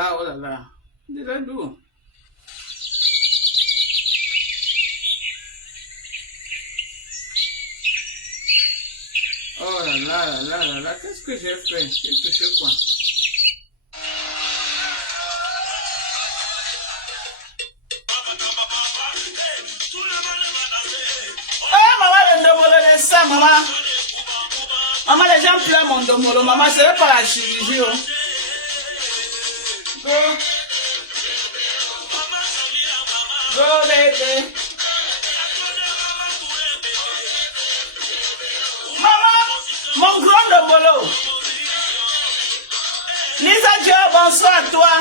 là, oh là là. Déjà d'où? Oh là là là là là là, qu'est-ce que j'ai fait? Qu'est-ce que je quoi? Oh maman, le ndomolo de ça, maman. Maman, les gens pleurent mon ndomolo, maman, c'est pas la chirurgie. Oh. Go. Go, baby. Maman, mon grand ndomolo. Lisa Dieu, bonsoir à toi.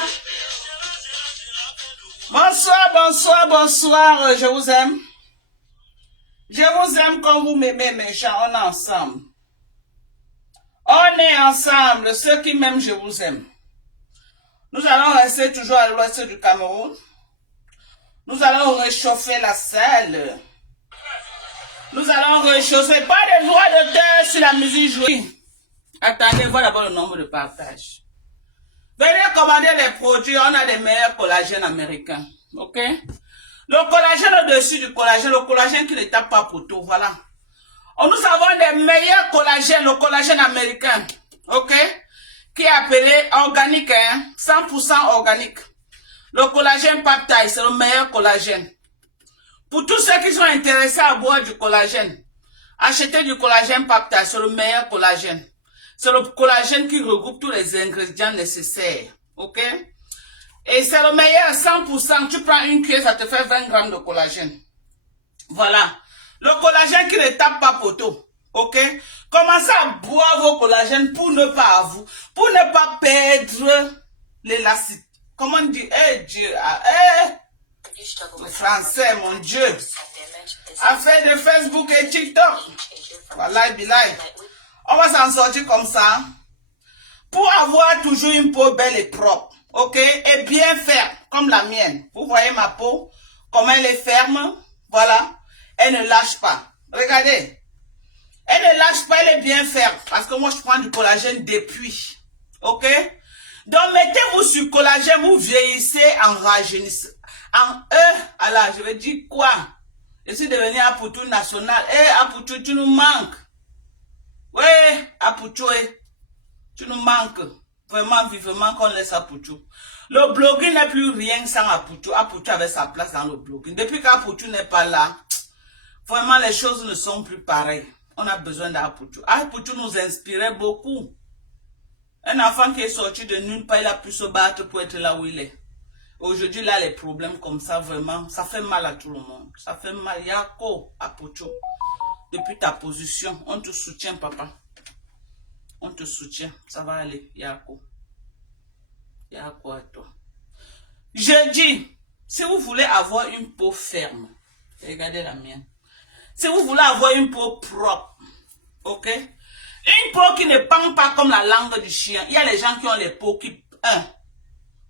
Bonsoir, bonsoir, bonsoir, je vous aime. Je vous aime comme vous m'aimez, mes chers, on est ensemble. On est ensemble, ceux qui m'aiment, je vous aime. Nous allons rester toujours à l'ouest du Cameroun. Nous allons réchauffer la salle. Nous allons réchauffer, pas de droit d'auteur sur la musique jouée. Attendez, voilà d'abord le nombre de partages. Venez commander les produits, on a les meilleurs collagènes américains. Ok? Le collagène au-dessus du collagène, le collagène qui ne tape pas pour tout, voilà. Nous avons les meilleurs collagènes, le collagène américain. Ok? Qui est appelé organique, hein? 100% organique. Le collagène Peptide, c'est le meilleur collagène. Pour tous ceux qui sont intéressés à boire du collagène, achetez du collagène Peptide, c'est le meilleur collagène. C'est le collagène qui regroupe tous les ingrédients nécessaires. Ok? Et c'est le meilleur, 100%. Tu prends une cuillère, ça te fait 20 grammes de collagène. Voilà. Le collagène qui ne tape pas poteau. Ok? Commencez à boire vos collagènes pour ne pas perdre l'élastique. Comment on dit? Eh Dieu, le français, mon Dieu. Affaire de Facebook et TikTok. Voilà, bilay. On va s'en sortir comme ça. Pour avoir toujours une peau belle et propre. Ok? Et bien ferme, comme la mienne. Vous voyez ma peau? Comment elle est ferme? Voilà. Elle ne lâche pas. Regardez. Elle ne lâche pas, elle est bien ferme. Parce que moi, je prends du collagène depuis. Ok? Donc, mettez-vous sur collagène, vous vieillissez en rajeunissant. Alors, je vais dire quoi? Je suis devenu Apoutou national. Apoutou, tu nous manques. Oui, Apoutou, tu nous manques. Vraiment, vivement qu'on laisse Apoutou. Le blogging n'est plus rien sans Apoutou. Apoutou avait sa place dans le blogging. Depuis qu'Apoutou n'est pas là, vraiment, les choses ne sont plus pareilles. On a besoin d'Apoutou. Apoutou nous inspirait beaucoup. Un enfant qui est sorti de nulle part, il a pu se battre pour être là où il est. Aujourd'hui, là, les problèmes comme ça, vraiment, ça fait mal à tout le monde. Ça fait mal. Yako, Apoutou. Depuis ta position, on te soutient, papa. On te soutient. Ça va aller, Yako. Yako à toi. Je dis, si vous voulez avoir une peau ferme, regardez la mienne. Si vous voulez avoir une peau propre, ok? Une peau qui ne pend pas comme la langue du chien. Il y a les gens qui ont les peaux qui...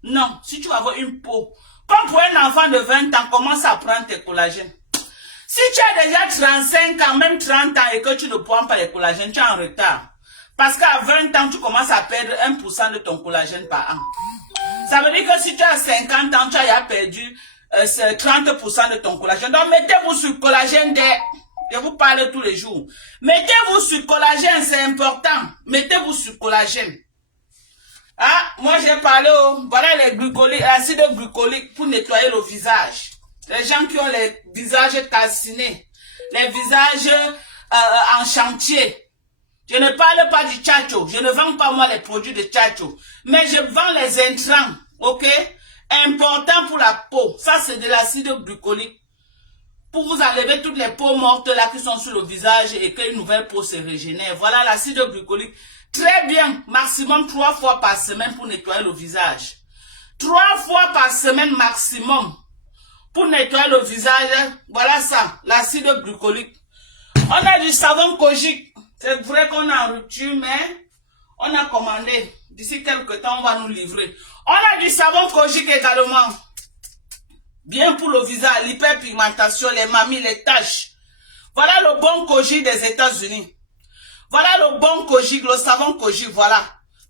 Non, si tu veux avoir une peau, comme pour un enfant de 20 ans, commence à prendre tes collagènes. Si tu as déjà 35 ans, même 30 ans et que tu ne prends pas les collagènes, tu es en retard. Parce qu'à 20 ans, tu commences à perdre 1% de ton collagène par an. Ça veut dire que si tu as 50 ans, tu as déjà perdu 30% de ton collagène. Donc, mettez-vous sur collagène je vous parle tous les jours. Mettez-vous sur collagène, c'est important. Mettez-vous sur collagène. Ah, moi j'ai parlé, voilà les glucoliques, l'acide glucolique pour nettoyer le visage. Les gens qui ont les visages calcinés, les visages en chantier. Je ne parle pas du tchatcho, je ne vends pas moi les produits de tchatcho, mais je vends les intrants, ok? Important pour la peau, ça c'est de l'acide glucolique. Pour vous enlever toutes les peaux mortes là qui sont sur le visage et que une nouvelle peau se régénère. Voilà l'acide glucolique. Très bien, maximum 3 fois par semaine pour nettoyer le visage. 3 fois par semaine maximum pour nettoyer le visage. Voilà ça, l'acide glucolique. On a du savon kojique. C'est vrai qu'on est en rupture, mais on a commandé. D'ici quelques temps, on va nous livrer. On a du savon kojique également. Bien pour le visage, l'hyperpigmentation, les mamies, les taches. Voilà le bon kojique des États-Unis. Voilà le bon kojique, le savon kojique, voilà.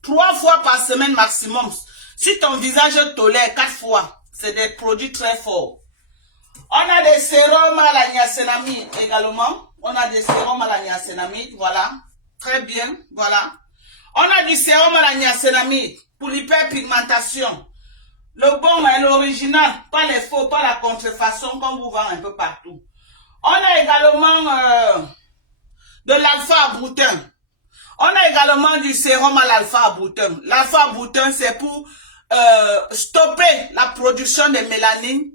3 fois par semaine maximum. Si ton visage tolère 4 fois, c'est des produits très forts. On a des sérums à la niacinamide également. On a des sérums à la niacinamide, voilà. Très bien, voilà. On a du sérum à la niacinamide pour l'hyperpigmentation. Le bon est l'original, pas les faux, pas la contrefaçon qu'on vous vend un peu partout. On a également de l'alpha-arboutin. On a également du sérum à l'alpha-arboutin. L'alpha-arboutin, c'est pour stopper la production de mélanine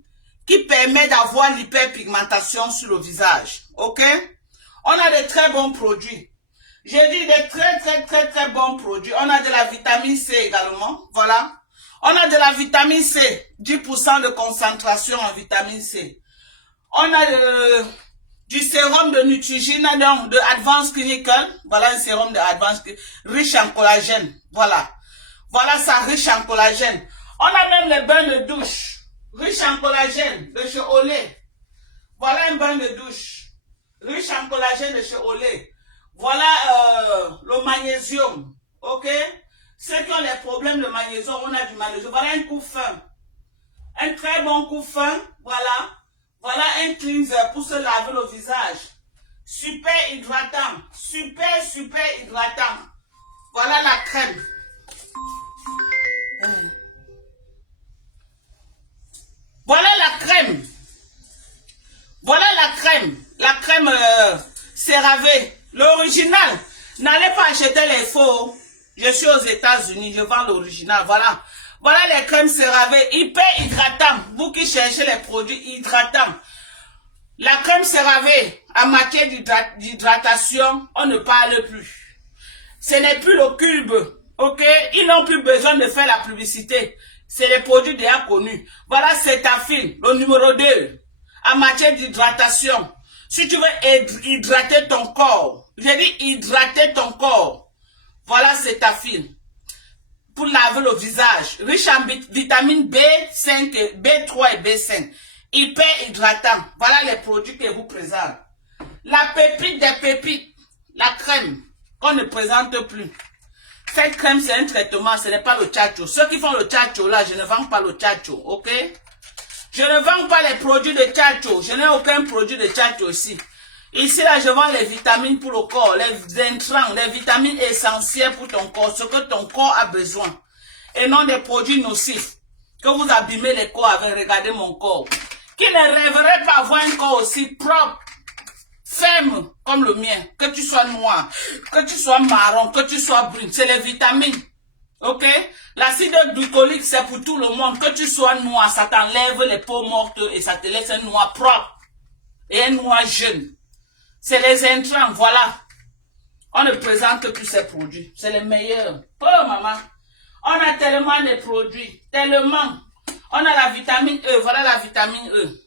qui permet d'avoir l'hyperpigmentation sur le visage. Ok? On a de très bons produits. J'ai dit des très bons produits. On a de la vitamine C également. Voilà. On a de la vitamine C. 10% de concentration en vitamine C. On a du sérum de Neutrogena, donc de Advanced Clinical. Voilà un sérum de Advanced Clinical, riche en collagène. Voilà. Voilà ça, riche en collagène. On a même les bains de douche, riche en collagène, de chez Olay. Voilà un bain de douche, riche en collagène de chez Olay. Voilà le magnésium, ok? Ceux qui ont les problèmes de magnésium, on a du magnésium. Voilà un coup fin, un très bon coup fin, voilà. Voilà un cleanser pour se laver le visage. Super hydratant, super hydratant. Voilà la crème. Voilà la crème. Voilà la crème CeraVe, l'original. N'allez pas acheter les faux. Je suis aux États-Unis, je vends l'original. Voilà. Voilà les crèmes CeraVe, hyper hydratant. Vous qui cherchez les produits hydratants. La crème CeraVe, en matière d'hydratation, on ne parle plus. Ce n'est plus le cube. Ok? Ils n'ont plus besoin de faire la publicité. C'est les produits déjà connus. Voilà Cetaphil, le numéro 2. En matière d'hydratation. Si tu veux hydrater ton corps, j'ai dit hydrater ton corps. Voilà Cetaphil. Pour laver le visage. Riche en vitamine B5, B3 et B5. Hyper hydratant. Voilà les produits que vous présente. La pépite des pépites. La crème qu'on ne présente plus. Cette crème, c'est un traitement, ce n'est pas le tchatcho. Ceux qui font le tchatcho, là, je ne vends pas le tchatcho, ok? Je ne vends pas les produits de tchatcho. Je n'ai aucun produit de tchatcho ici. Ici, là, je vends les vitamines pour le corps, les intrants, les vitamines essentielles pour ton corps, ce que ton corps a besoin. Et non des produits nocifs que vous abîmez les corps avec. Regardez mon corps. Qui ne rêverait pas avoir un corps aussi propre, ferme comme le mien, que tu sois noir, que tu sois marron, que tu sois brune, c'est les vitamines. Ok? L'acide glycolique, c'est pour tout le monde. Que tu sois noir, ça t'enlève les peaux mortes et ça te laisse un noir propre et un noir jeune. C'est les intrants, voilà. On ne présente plus ces produits. C'est les meilleurs. Oh maman, on a tellement de produits, tellement. On a la vitamine E, voilà la vitamine E.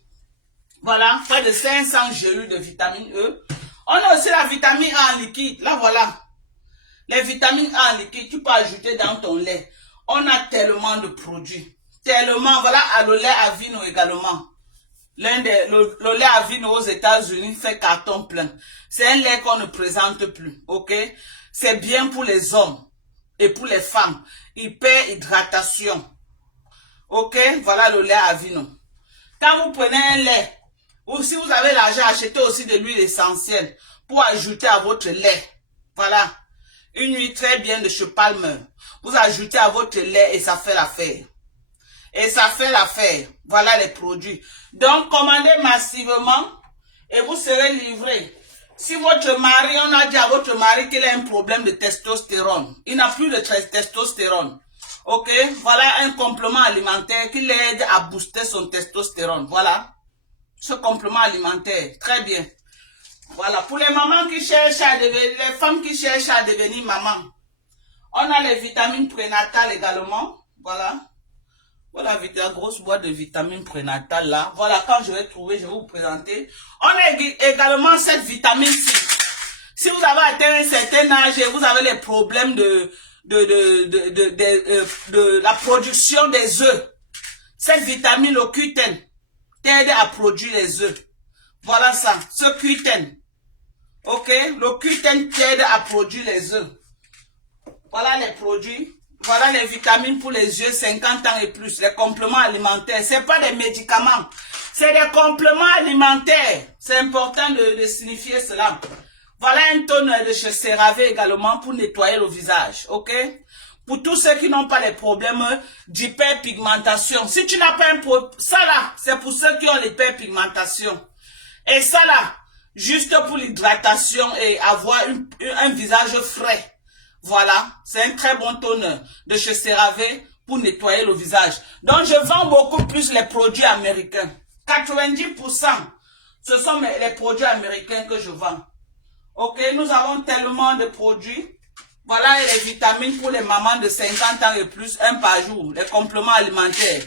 Voilà, près de 500 GU de vitamine E. On a aussi la vitamine A en liquide. Là, voilà. Les vitamines A en liquide, tu peux ajouter dans ton lait. On a tellement de produits. Tellement. Voilà, le lait Avino également. Le lait Avino aux États-Unis fait carton plein. C'est un lait qu'on ne présente plus. Ok? C'est bien pour les hommes et pour les femmes. Hyper hydratation. Ok? Voilà le lait Avino. Quand vous prenez un lait, ou si vous avez l'argent, achetez aussi de l'huile essentielle pour ajouter à votre lait. Voilà. Une huile très bien de chez Palmer. Vous ajoutez à votre lait et ça fait l'affaire. Et ça fait l'affaire. Voilà les produits. Donc, commandez massivement et vous serez livré. Si votre mari, on a dit à votre mari qu'il a un problème de testostérone. Il n'a plus de testostérone. Ok? Voilà un complément alimentaire qui l'aide à booster son testostérone. Voilà. Ce complément alimentaire. Très bien. Voilà. Pour les mamans qui cherchent à devenir, les femmes qui cherchent à devenir maman. On a les vitamines prénatales également. Voilà. Voilà la grosse boîte de vitamines prénatales là. Voilà, quand je vais trouver, je vais vous présenter. On a également cette vitamine C. Si vous avez atteint un certain âge et vous avez les problèmes de la production des œufs, cette vitamine, le Q10, t'aide à produire les œufs. Voilà ça, ce Q10. Ok, le Q10 t'aide à produire les œufs. Voilà les produits. Voilà les vitamines pour les yeux 50 ans et plus, les compléments alimentaires. C'est pas des médicaments, c'est des compléments alimentaires. C'est important de signifier cela. Voilà un toner de chez CeraVe également pour nettoyer le visage, ok? Pour tous ceux qui n'ont pas les problèmes d'hyperpigmentation. Si tu n'as pas un problème, ça là, c'est pour ceux qui ont l'hyperpigmentation. Et ça là, juste pour l'hydratation et avoir un visage frais. Voilà, c'est un très bon toner de chez CeraVe pour nettoyer le visage. Donc, je vends beaucoup plus les produits américains. 90%, ce sont les produits américains que je vends. Ok, nous avons tellement de produits. Voilà les vitamines pour les mamans de 50 ans et plus, un par jour, les compléments alimentaires.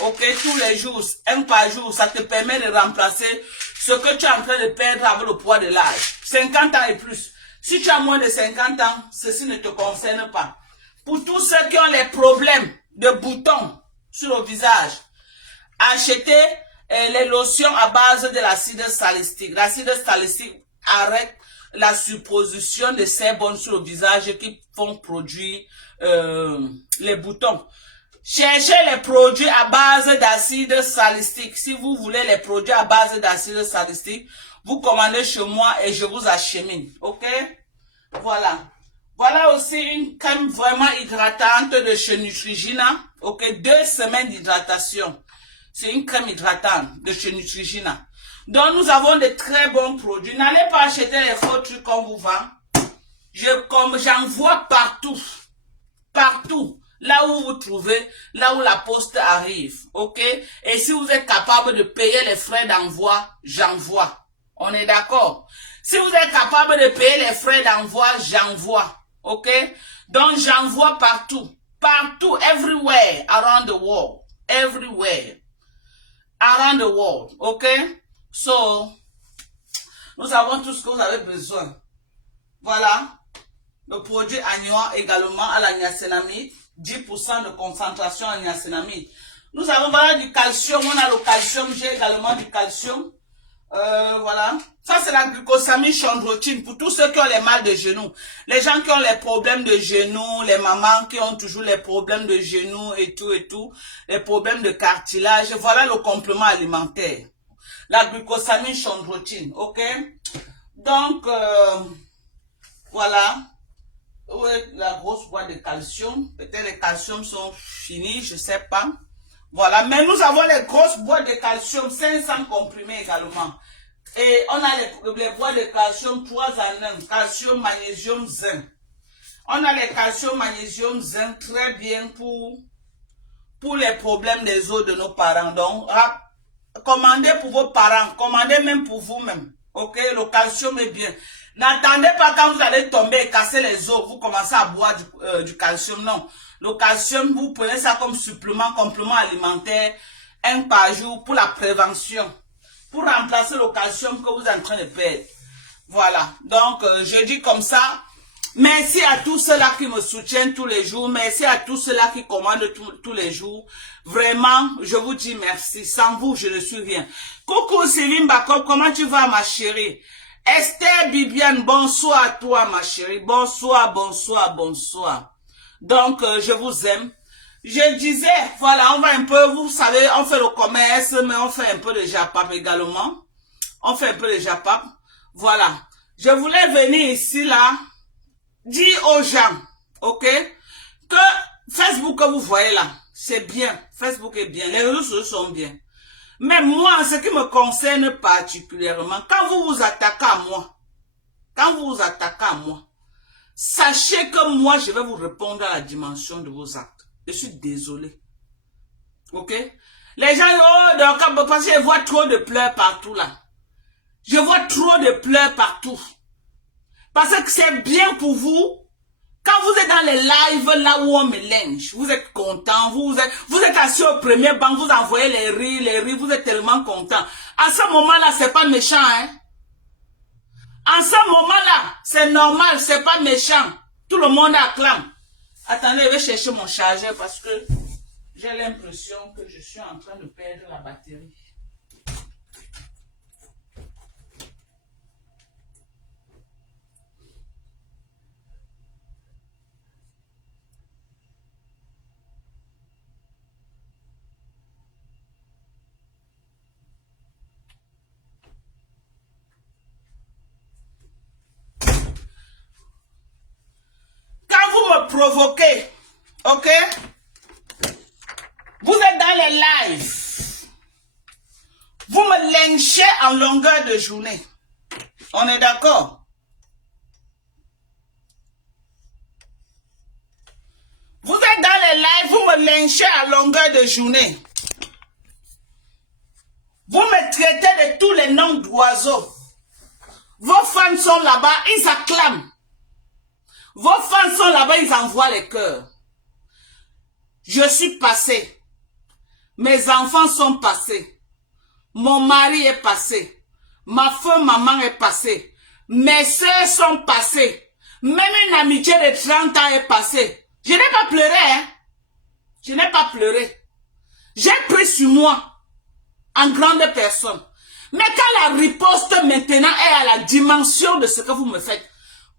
Ok, tous les jours, un par jour, ça te permet de remplacer ce que tu es en train de perdre avec le poids de l'âge. 50 ans et plus. Si tu as moins de 50 ans, ceci ne te concerne pas. Pour tous ceux qui ont les problèmes de boutons sur le visage, achetez les lotions à base de l'acide salicylique. L'acide salicylique arrête la supposition de sébum sur le visage qui font produire les boutons. Cherchez les produits à base d'acide salicylique. Si vous voulez les produits à base d'acide salicylique, vous commandez chez moi et je vous achemine. Ok? Voilà. Voilà aussi une crème vraiment hydratante de chez Neutrogena. Ok? 2 semaines d'hydratation. C'est une crème hydratante de chez Neutrogena. Donc nous avons de très bons produits. N'allez pas acheter les faux trucs qu'on vous vend. J'en vois partout. Partout. Là où vous trouvez, là où la poste arrive, ok? Et si vous êtes capable de payer les frais d'envoi, j'envoie. On est d'accord? Si vous êtes capable de payer les frais d'envoi, j'envoie, ok? Donc j'envoie partout, partout, everywhere, around the world, everywhere, around the world, ok? So, nous avons tout ce que vous avez besoin. Voilà. Le produit Agnoa également à la niacinamide. 10% de concentration en niacinamide. Nous avons voilà du calcium, on a le calcium, j'ai également du calcium. Voilà. Ça c'est la glucosamine chondroïtine pour tous ceux qui ont les mal de genoux. Les gens qui ont les problèmes de genoux, les mamans qui ont toujours les problèmes de genoux et tout, les problèmes de cartilage. Voilà le complément alimentaire. La glucosamine chondroïtine, ok? Donc, voilà. Ouais, la grosse boîte de calcium. Peut-être les calciums sont finis, je sais pas. Voilà, mais nous avons les grosses boîtes de calcium, 500 comprimés également. Et on a les boîtes de calcium 3 en 1, calcium, magnésium, zinc. On a les calcium, magnésium, zinc très bien pour les problèmes des os de nos parents. Donc, commandez pour vos parents, commandez même pour vous-même. Ok, le calcium est bien. N'attendez pas quand vous allez tomber et casser les os, vous commencez à boire du calcium. Non, le calcium, vous prenez ça comme supplément, complément alimentaire, un par jour pour la prévention, pour remplacer le calcium que vous êtes en train de perdre. Voilà, donc je dis comme ça. Merci à tous ceux-là qui me soutiennent tous les jours. Merci à tous ceux-là qui commandent tous les jours. Vraiment, je vous dis merci. Sans vous, je ne suis rien. Coucou Sylvie Bakob, comment tu vas ma chérie? Esther Bibiane, bonsoir à toi ma chérie. Bonsoir, bonsoir, bonsoir. Donc, je vous aime. Je disais, voilà, on va un peu, vous savez, on fait le commerce, mais on fait un peu de Japap également. On fait un peu de Japap. Voilà. Je voulais venir ici, là, dis aux gens, ok, que Facebook que vous voyez là, c'est bien, Facebook est bien, les réseaux sociaux sont bien. Mais moi, en ce qui me concerne particulièrement, quand vous vous attaquez à moi, sachez que moi, je vais vous répondre à la dimension de vos actes. Je suis désolé. Ok? Les gens, oh, donc, parce que je vois trop de pleurs partout là. Je vois trop de pleurs partout. Parce que c'est bien pour vous. Quand vous êtes dans les lives, là où on mélange, vous êtes content, vous êtes assis au premier banc, vous envoyez les rires, vous êtes tellement content. À ce moment-là, c'est pas méchant, hein. En ce moment-là, c'est normal, c'est pas méchant. Tout le monde acclame. Attendez, je vais chercher mon chargeur parce que j'ai l'impression que je suis en train de perdre la batterie. provoquer. Ok? Vous êtes dans les lives. Vous me lynchez en longueur de journée. On est d'accord? Vous êtes dans les lives, vous me lynchez à longueur de journée. Vous me traitez de tous les noms d'oiseaux. Vos fans sont là-bas, ils acclament. Vos fans sont là-bas, ils envoient les cœurs. Je suis passé. Mes enfants sont passés. Mon mari est passé. Ma femme, maman est passée. Mes soeurs sont passées. Même une amitié de 30 ans est passée. Je n'ai pas pleuré, hein. Je n'ai pas pleuré. J'ai pris sur moi en grande personne. Mais quand la riposte maintenant est à la dimension de ce que vous me faites.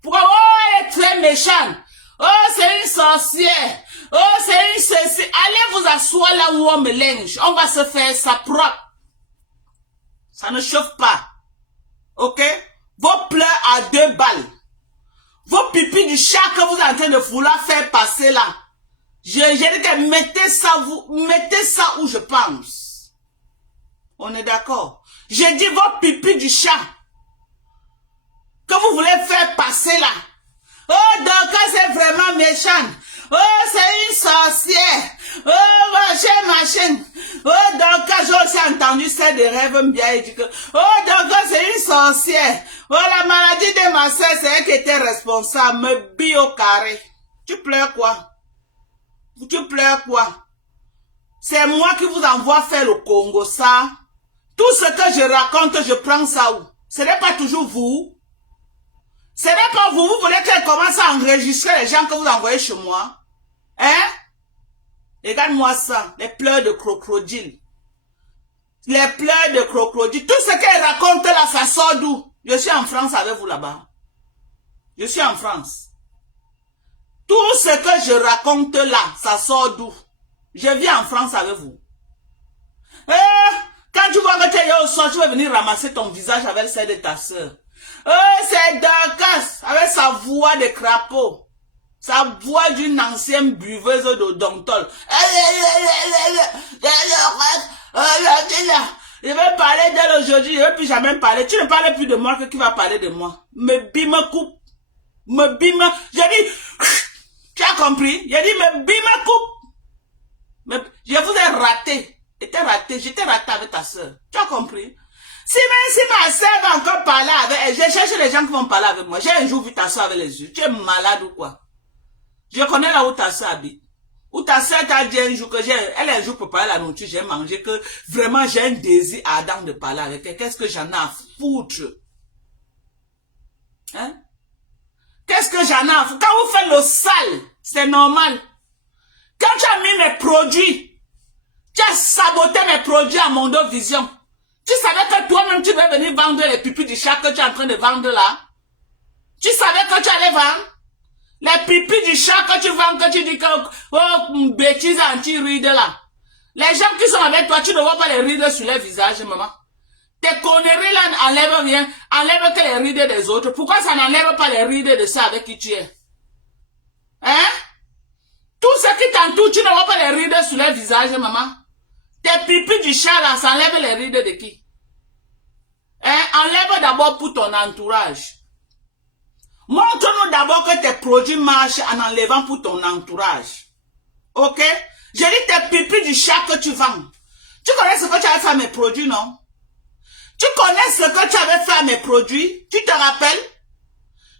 Pourquoi? Oh, elle est très méchante. Oh, c'est une sorcière. Oh, c'est une ceci. Allez vous asseoir là où on me linge. On va se faire ça propre. Ça ne chauffe pas. Ok? Vos pleurs à 2 balles. Vos pipis du chat que vous êtes en train de vouloir faire passer là. J'ai dit que mettez ça où je pense. On est d'accord? J'ai dit vos pipis du chat que vous voulez faire passer là. Oh, donc c'est vraiment méchant. Oh, c'est une sorcière. Oh, machin. Oh, donc j'ai aussi entendu ça de rêves bien et dit que oh, donc c'est une sorcière. Oh, la maladie de ma soeur, c'est elle qui était responsable. Me bille au carré. Tu pleures quoi? Tu pleures quoi? C'est moi qui vous envoie faire le Congo, ça. Tout ce que je raconte, je prends ça où? Ce n'est pas toujours vous. Ce n'est pas vous. Vous voulez qu'elle commence à enregistrer les gens que vous envoyez chez moi? Hein? Regarde-moi ça. Les pleurs de crocodile. Les pleurs de crocodile. Tout ce qu'elle raconte là, ça sort d'où? Je suis en France avec vous là-bas. Je suis en France. Tout ce que je raconte là, ça sort d'où? Je vis en France avec vous. Quand tu vois que tu es au sol, tu vas venir ramasser ton visage avec celle de ta soeur. C'est Dorcas, avec sa voix de crapaud. Sa voix d'une ancienne buveuse de Dontol. Je vais parler d'elle aujourd'hui, je ne vais plus jamais parler. Tu ne parles plus de moi que qui va parler de moi. Me bime coupe. Me bime. J'ai dit, tu as compris? J'ai dit, me bime coupe. Je vous ai raté. J'étais raté avec ta soeur. Tu as compris? Si ma soeur va encore parler avec elle, j'ai cherché les gens qui vont parler avec moi. J'ai un jour vu ta soeur avec les yeux. Tu es malade ou quoi? Je connais là où ta soeur habite. Où ta soeur t'a dit un jour que elle un jour pour parler la nourriture, j'ai mangé, que vraiment j'ai un désir ardent de parler avec elle. Qu'est-ce que j'en ai à foutre? Hein? Qu'est-ce que j'en ai à foutre? Quand vous faites le sale, c'est normal. Quand tu as mis mes produits, tu as saboté mes produits à Mondo Vision. Tu savais que toi-même tu vas venir vendre les pipis du chat que tu es en train de vendre là? Tu savais que tu allais vendre? Les pipis du chat que tu vends, que tu dis que, oh, bêtise anti-ride là. Les gens qui sont avec toi, tu ne vois pas les rides sur leur visage, maman. Tes conneries là enlèvent rien, enlèvent que les rides des autres. Pourquoi ça n'enlève pas les rides de ceux avec qui tu es? Hein? Tout ce qui t'entoure, tu ne vois pas les rides sur leur visage, maman. Tes pipis du chat là, ça enlève les rides de qui? Hein? Enlève d'abord pour ton entourage. Montre-nous d'abord que tes produits marchent en enlevant pour ton entourage. Ok? J'ai dit tes pipis du chat que tu vends. Tu connais ce que tu avais fait à mes produits, non? Tu connais ce que tu avais fait à mes produits? Tu te rappelles?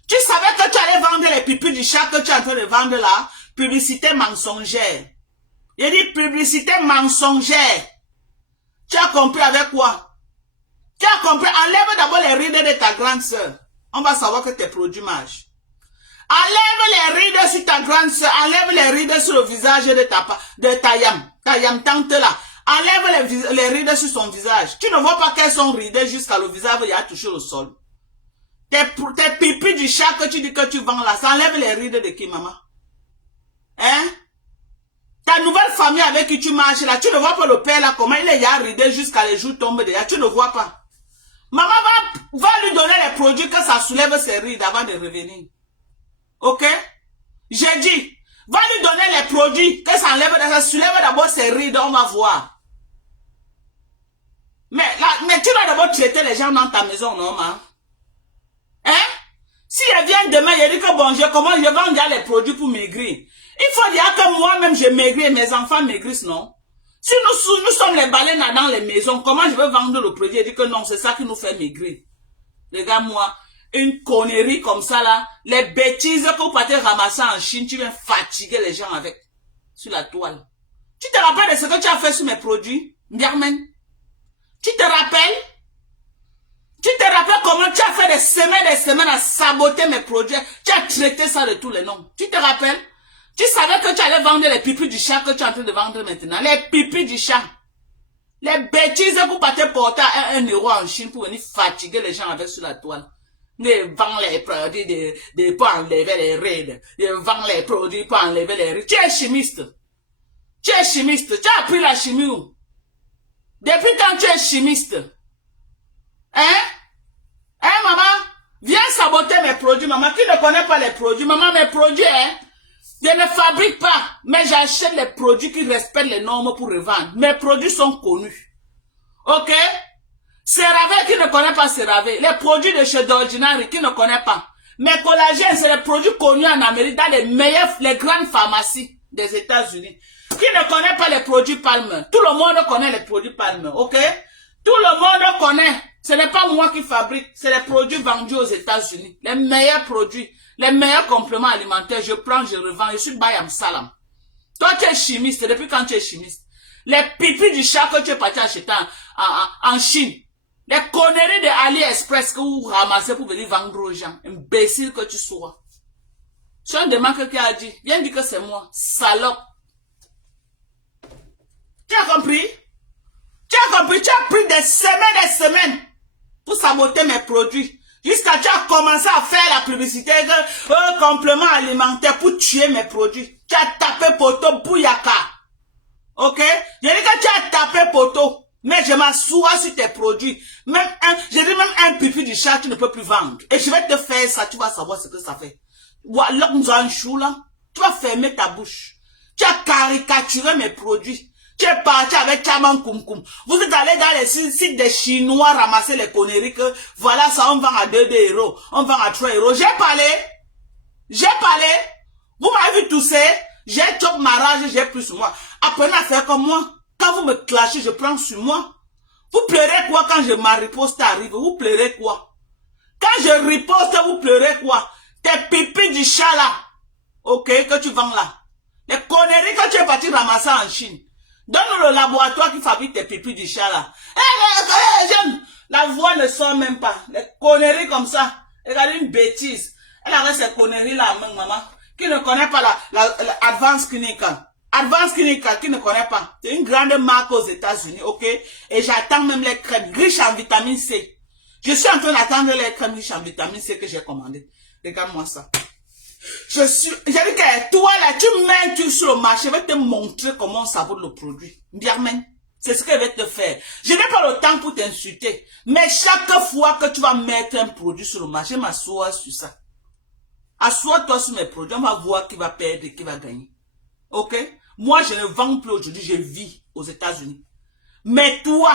Tu savais que tu allais vendre les pipis du chat que tu es en train de vendre là? Publicité mensongère. J'ai dit publicité mensongère. Tu as compris avec quoi? Tu as compris? Enlève d'abord les rides de ta grande sœur. On va savoir que tes produits marchent. Enlève les rides sur ta grande sœur. Enlève les rides sur le visage de ta yam. Ta yam tante là. Enlève les rides sur son visage. Tu ne vois pas qu'elles sont ridées jusqu'à le visage, il a touché le sol. Tes pipis du chat que tu dis que tu vends là, ça enlève les rides de qui, maman? Hein? Ta nouvelle famille avec qui tu marches là, tu ne vois pas le père là, comment il est ridé jusqu'à les jours tombent déjà, tu ne vois pas. Maman va lui donner les produits que ça soulève ses rides avant de revenir. Ok? J'ai dit, Va lui donner les produits, que ça enlève, ça soulève d'abord ses rides, on va voir. Mais tu dois d'abord traiter les gens dans ta maison, non, ma? Hein? Si elle vient demain, elle dit que bon, comment je vends déjà les produits pour maigrir. Il faut dire que moi-même, je maigris et mes enfants maigrissent, non? Si nous sommes les baleines dans les maisons, comment je vais vendre le produit? Elle dit que non, c'est ça qui nous fait maigrir. Regarde-moi. Une connerie comme ça là, les bêtises que vous partez ramasser en Chine, tu viens fatiguer les gens avec, sur la toile. Tu te rappelles de ce que tu as fait sur mes produits, Ndiarmen? Tu te rappelles? Tu te rappelles comment tu as fait des semaines à saboter mes produits? Tu as traité ça de tous les noms. Tu te rappelles? Tu savais que tu allais vendre les pipis du chat que tu es en train de vendre maintenant. Les pipis du chat. Les bêtises que vous partez porter à 1 euro en Chine pour venir fatiguer les gens avec sur la toile. De vendre les produits pour enlever les rides. De vendre les produits pour enlever les rides. Tu es chimiste. Tu es chimiste. Tu as appris la chimie où? Depuis quand tu es chimiste? Hein? Hein, maman? Viens saboter mes produits, maman. Qui ne connaît pas les produits? Maman, mes produits, hein? Je ne fabrique pas, mais j'achète les produits qui respectent les normes pour revendre. Mes produits sont connus. Ok? CeraVe, qui ne connaît pas CeraVe? Les produits de chez D'Ordinary, qui ne connaît pas? Mes collagènes, c'est les produits connus en Amérique, dans les grandes pharmacies des États-Unis. Qui ne connaît pas les produits Palmer? Tout le monde connaît les produits Palmer, ok? Tout le monde connaît. Ce n'est pas moi qui fabrique, c'est les produits vendus aux États-Unis. Les meilleurs produits, les meilleurs compléments alimentaires, je prends, je revends, je suis Bayam Salam. Toi, tu es chimiste, depuis quand tu es chimiste? Les pipis du chat que tu es parti acheter en Chine. Les conneries de AliExpress que vous ramassez pour venir vendre aux gens. Imbécile que tu sois. C'est un démarque qui a dit, viens dire que c'est moi, salope. Tu as compris? Tu as compris? Tu as pris des semaines pour saboter mes produits. Jusqu'à tu as commencé à faire la publicité de complément alimentaire pour tuer mes produits. Tu as tapé poteau bouyaka. Ok? Je dis que tu as tapé poteau. Mais je m'assois sur tes produits. Je dis même un pipi du chat, tu ne peux plus vendre. Et je vais te faire ça, tu vas savoir ce que ça fait. Tu vas fermer ta bouche. Tu as caricaturé mes produits. Tu es parti avec Chaman Koum Koum. Vous êtes allé dans les sites des Chinois ramasser les conneries que voilà ça on vend à 2 euros, on vend à 3 euros. J'ai parlé. Vous m'avez vu tousser. J'ai chop ma rage, j'ai plus sur moi. Apprenez à faire comme moi. Quand vous me clashez, je prends sur moi. Vous pleurez quoi quand ma riposte arrive? Vous pleurez quoi? Quand je riposte, vous pleurez quoi? Tes pipis du chat là. Ok, que tu vends là. Les conneries que tu es parti ramasser en Chine. Donne-nous le laboratoire qui fabrique tes pipis du chat là. Jeune, la voix ne sort même pas. Les conneries comme ça. Regardez une bêtise. Elle arrête ces conneries là, maman. Qui ne connaît pas la Advanced Clinical. Advanced Clinical, qui ne connaît pas. C'est une grande marque aux États-Unis, ok? Et j'attends même les crèmes riches en vitamine C. Je suis en train d'attendre les crèmes riches en vitamine C que j'ai commandées. Regarde-moi ça. J'ai dit que toi là, tu mets un truc sur le marché, je vais te montrer comment on savoure le produit. Bien, c'est ce que je vais te faire. Je n'ai pas le temps pour t'insulter. Mais chaque fois que tu vas mettre un produit sur le marché, m'assois sur ça. Assois-toi sur mes produits, on va voir qui va perdre et qui va gagner. Ok? Moi, je ne vends plus aujourd'hui, je vis aux États-Unis. Mais toi,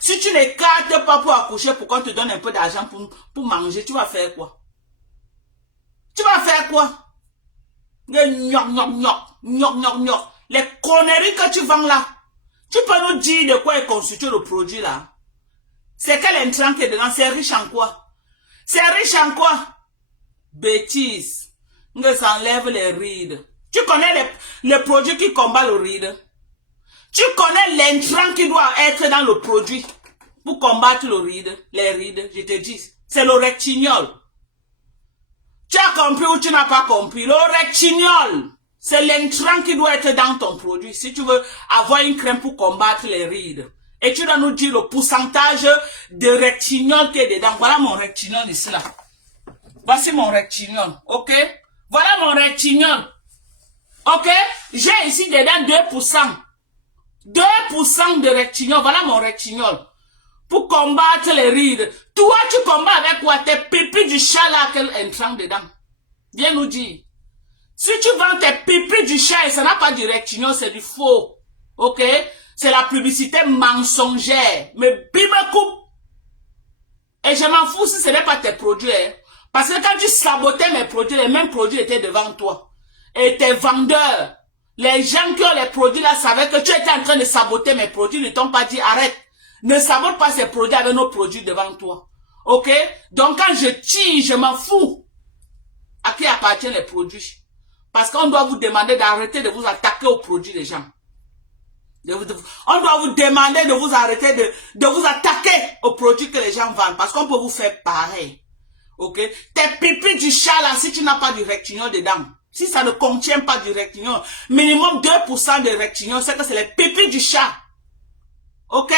si tu n'écartes pas pour accoucher, pour qu'on te donne un peu d'argent pour manger, tu vas faire quoi? Les conneries que tu vends là. Tu peux nous dire de quoi est constitué le produit là? C'est quel intrant qui est dedans? C'est riche en quoi? Bêtise. Ça enlève les rides. Tu connais les produits qui combattent le ride? Tu connais l'intrant qui doit être dans le produit pour combattre le ride, les rides? Je te dis, c'est le rectignol. Tu as compris ou tu n'as pas compris? Le rectignol, c'est l'intrant qui doit être dans ton produit. Si tu veux avoir une crème pour combattre les rides. Et tu dois nous dire le pourcentage de rectignol qui est dedans. Voilà mon rectignol ici là. Voici mon rectignol, ok? Voilà mon rectignol. Ok? J'ai ici dedans 2%. 2% de rectignol. Voilà mon rectignol. Pour combattre les rides. Toi, tu combats avec quoi? Tes pipis du chat là qu'elle entrant dedans. Viens nous dire. Si tu vends tes pipis du chat et ça n'a pas du rectignon, c'est du faux. Ok? C'est la publicité mensongère. Mais bim coupe. Et je m'en fous si ce n'est pas tes produits. Hein. Parce que quand tu sabotais mes produits, les mêmes produits étaient devant toi. Et tes vendeurs, les gens qui ont les produits là savaient que tu étais en train de saboter mes produits, ne t'ont pas dit arrête. Ne sabote pas ces produits avec nos produits devant toi. Ok? Donc quand je tire, je m'en fous. À qui appartiennent les produits? Parce qu'on doit vous demander d'arrêter de vous attaquer aux produits des gens. On doit vous demander de vous arrêter de vous attaquer aux produits que les gens vendent. Parce qu'on peut vous faire pareil. Ok? Tes pipis du chat là, si tu n'as pas du rectignon dedans, si ça ne contient pas du rectignon, minimum 2% de rectignon, c'est que c'est les pipis du chat. Ok?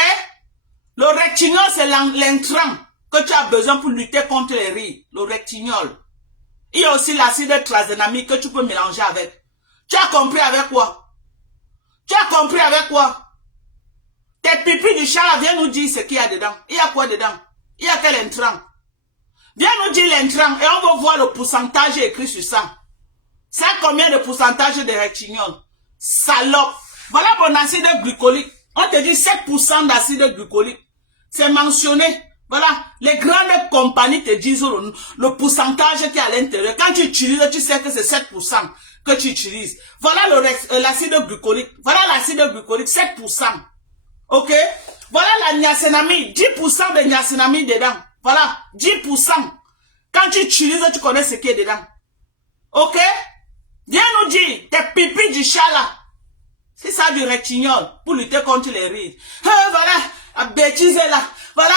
Le rectignon, c'est l'intrant que tu as besoin pour lutter contre les rides. Le rectignol. Il y a aussi l'acide tranexamique que tu peux mélanger avec. Tu as compris avec quoi? Tu as compris avec quoi? Tes pipis du chat là, viens nous dire ce qu'il y a dedans. Il y a quoi dedans? Il y a quel intrant? Viens nous dire l'intrant et on va voir le pourcentage écrit sur ça. C'est combien de pourcentage de rectignol? Salope. Voilà mon acide glycolique. On te dit 7% d'acide glycolique. C'est mentionné. Voilà. Les grandes compagnies te disent le pourcentage qui est à l'intérieur. Quand tu utilises, tu sais que c'est 7% que tu utilises. Voilà l'acide glycolique. Voilà l'acide glycolique, 7%. Ok? Voilà la niacinamide. 10% de niacinamide dedans. Voilà. 10%. Quand tu utilises, tu connais ce qui est dedans. Ok? Viens nous dire, tes pipis du chat là. C'est ça du rectignol pour lutter contre les rides. Voilà, la bêtise là. Voilà,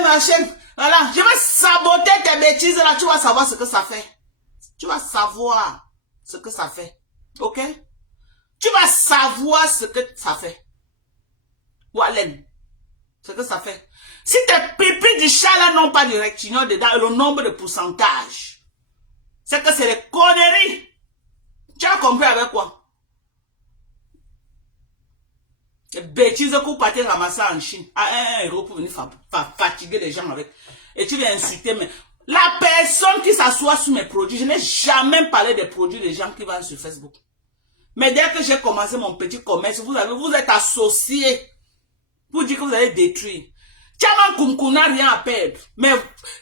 machin. Voilà, je vais saboter tes bêtises là. Tu vas savoir ce que ça fait. Tu vas savoir ce que ça fait. Ok? Tu vas savoir ce que ça fait. Wallen. Ce que ça fait. Si tes pipis du chat là n'ont pas du rectignol dedans et le nombre de pourcentage, c'est que c'est des conneries. Tu as compris avec quoi? Les bêtises que vous partez ramasser en Chine à 1 euro pour venir fatiguer les gens avec. Et tu viens insulter, mais la personne qui s'assoit sur mes produits, je n'ai jamais parlé des produits des gens qui vendent sur Facebook. Mais dès que j'ai commencé mon petit commerce, vous êtes associés pour dire que vous allez détruire. Tiaman Koumkou n'a rien à perdre. Mais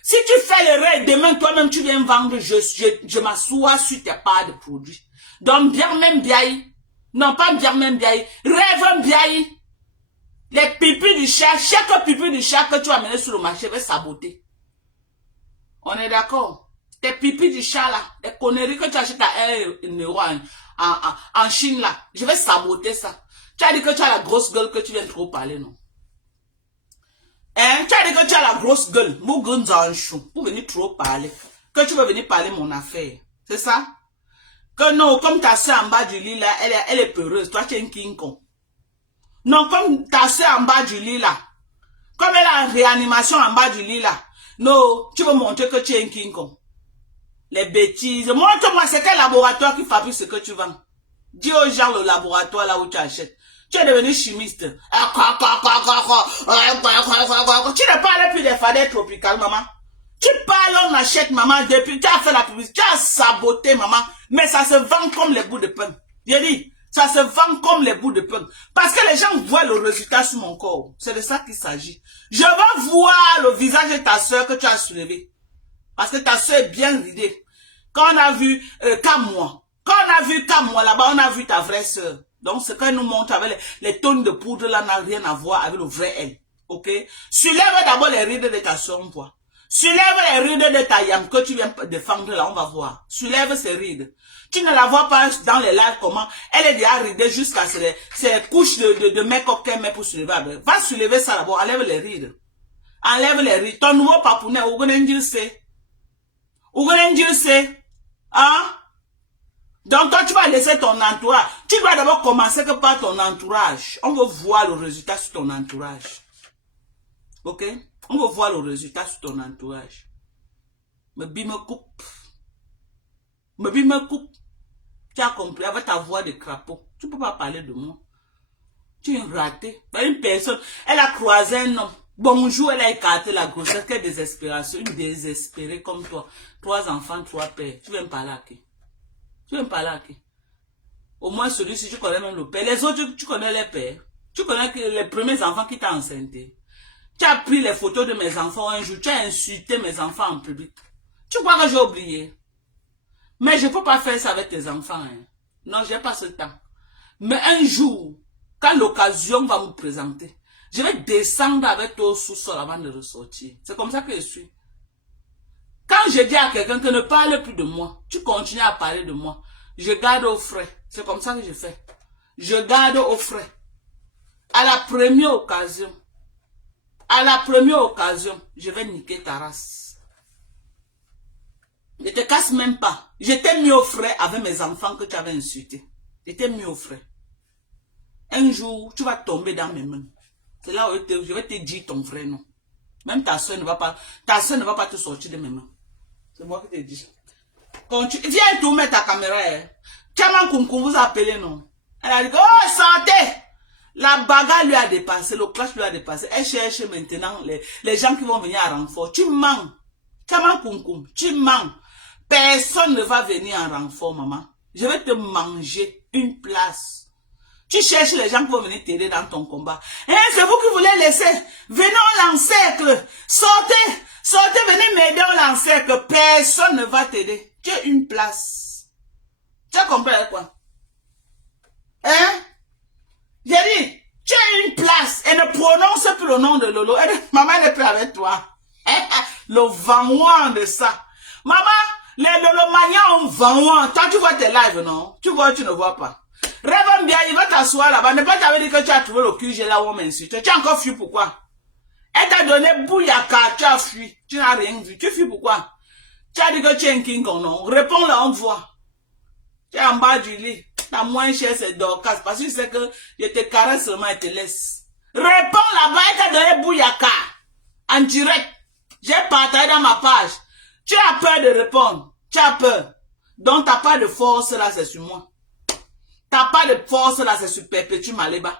si tu fais l'erreur, demain toi-même tu viens vendre, je m'assois sur tes parts de produits. Donc bien même biaï. Non, pas bien même biaï. Rêve biaï. Les pipis du chat, chaque pipi du chat que tu as mené sur le marché va saboter. On est d'accord? Tes pipis du chat là, les conneries que tu achètes à 1 euro en Chine là, je vais saboter ça. Tu as dit que tu as la grosse gueule que tu viens trop parler, non? Hein? Tu as dit que tu as la grosse gueule, pour venir trop parler. Que tu veux venir parler mon affaire. C'est ça? Que non, comme ta soeur en bas du lit là, elle est peureuse. Toi, tu es un King Kong. Non, comme ta soeur en bas du lit là, comme elle a une réanimation en bas du lit là, non, tu veux montrer que tu es un King Kong. Les bêtises. Montre-moi, c'est quel laboratoire qui fabrique ce que tu vends. Dis aux gens le laboratoire là où tu achètes. Tu es devenu chimiste. Tu ne parles plus des fadets tropicales, maman. Tu parles, on achète, maman, depuis, tu as fait la publicité, tu as saboté, maman, mais ça se vend comme les bouts de pain. J'ai dit, ça se vend comme les bouts de pain. Parce que les gens voient le résultat sur mon corps. C'est de ça qu'il s'agit. Je veux voir le visage de ta soeur que tu as soulevé. Parce que ta soeur est bien ridée. Quand on a vu Kamwa, là-bas, on a vu ta vraie soeur. Donc, ce qu'elle nous montre avec les tonnes de poudre là n'a rien à voir avec le vrai elle. Ok? Soulève d'abord les rides de ta soeur, on voit. Soulève les rides de ta yam que tu viens défendre là, on va voir. Soulève ces rides. Tu ne la vois pas dans les lives comment elle est déjà ridée jusqu'à ces couches de make-up qu'elle met pour soulever. Va soulever ça d'abord, enlève les rides. Enlève les rides. Ton nouveau papounet, c'est. Hein? Donc toi tu vas laisser ton entourage. Tu dois d'abord commencer que par ton entourage. On veut voir le résultat sur ton entourage. Ok? On va voir le résultat sur ton entourage. Me coupe. Me coupe. Tu as compris avec ta voix de crapaud. Tu ne peux pas parler de moi. Tu es raté. Une personne, elle a croisé un homme. Bonjour, elle a écarté la grossesse. Quelle désespération. Une désespérée comme toi. 3 enfants, 3 pères. Tu viens me parler à qui? Tu veux me parler à qui? Au moins celui-ci, tu connais même le père. Les autres, tu connais les pères. Tu connais que les premiers enfants qui t'ont enceinté. Tu as pris les photos de mes enfants un jour. Tu as insulté mes enfants en public. Tu crois que j'ai oublié? Mais je ne peux pas faire ça avec tes enfants. Hein. Non, je n'ai pas ce temps. Mais un jour, quand l'occasion va me présenter, je vais descendre avec toi au sous-sol avant de ressortir. C'est comme ça que je suis. Quand je dis à quelqu'un que ne parle plus de moi, tu continues à parler de moi. Je garde au frais. C'est comme ça que je fais. Je garde au frais. À la première occasion, je vais niquer ta race. Ne te casse même pas. Je t'ai mis au frais avec mes enfants que tu avais insultés. Je t'ai mis au frais. Un jour, tu vas tomber dans mes mains. C'est là où je vais te dire ton vrai nom. Même ta soeur ne va pas te sortir de mes mains. C'est moi qui te dis. Viens tourner ta caméra. Hein. Tchaman Koumkoum vous appelez, non? Elle a dit, oh, santé! La bagarre lui a dépassé, le clash lui a dépassé. Elle cherche maintenant les gens qui vont venir à renfort. Tu mens. Tchaman Koumkoum, tu mens. Personne ne va venir en renfort, maman. Je vais te manger une place. Tu cherches les gens qui vont venir t'aider dans ton combat. Hein, c'est vous qui voulez laisser. Venez au l'encercle. Sortez. Sortez, venez m'aider au l'encercle. Personne ne va t'aider. Tu as une place. Tu as compris quoi? Hein? J'ai dit, tu as une place. Et ne prononce plus le nom de Lolo. Maman, elle est plus avec toi. Le vanouan de ça. Maman, les Lolomaniens ont vanouan. Toi, tu vois tes lives, non? Tu vois, tu ne vois pas. Rêve bien, il va t'asseoir là-bas. Ne pas t'avoir dit que tu as trouvé le QG là où on m'insulte. Tu as encore fui pourquoi? Elle t'a donné bouyaka, tu as fui. Tu n'as rien vu. Tu fuis pourquoi? Tu as dit que tu es un king, non? Réponds-là, on voit. Tu es en bas du lit. La moins chère, c'est Dorcas. Parce que tu sais que je te caresse seulement et te laisse. Réponds là-bas, elle t'a donné bouyaka. En direct. J'ai partagé dans ma page. Tu as peur de répondre. Tu as peur. Donc, t'as pas de force là, c'est sur moi. T'as pas de force là, c'est sur Perpétue Maléba.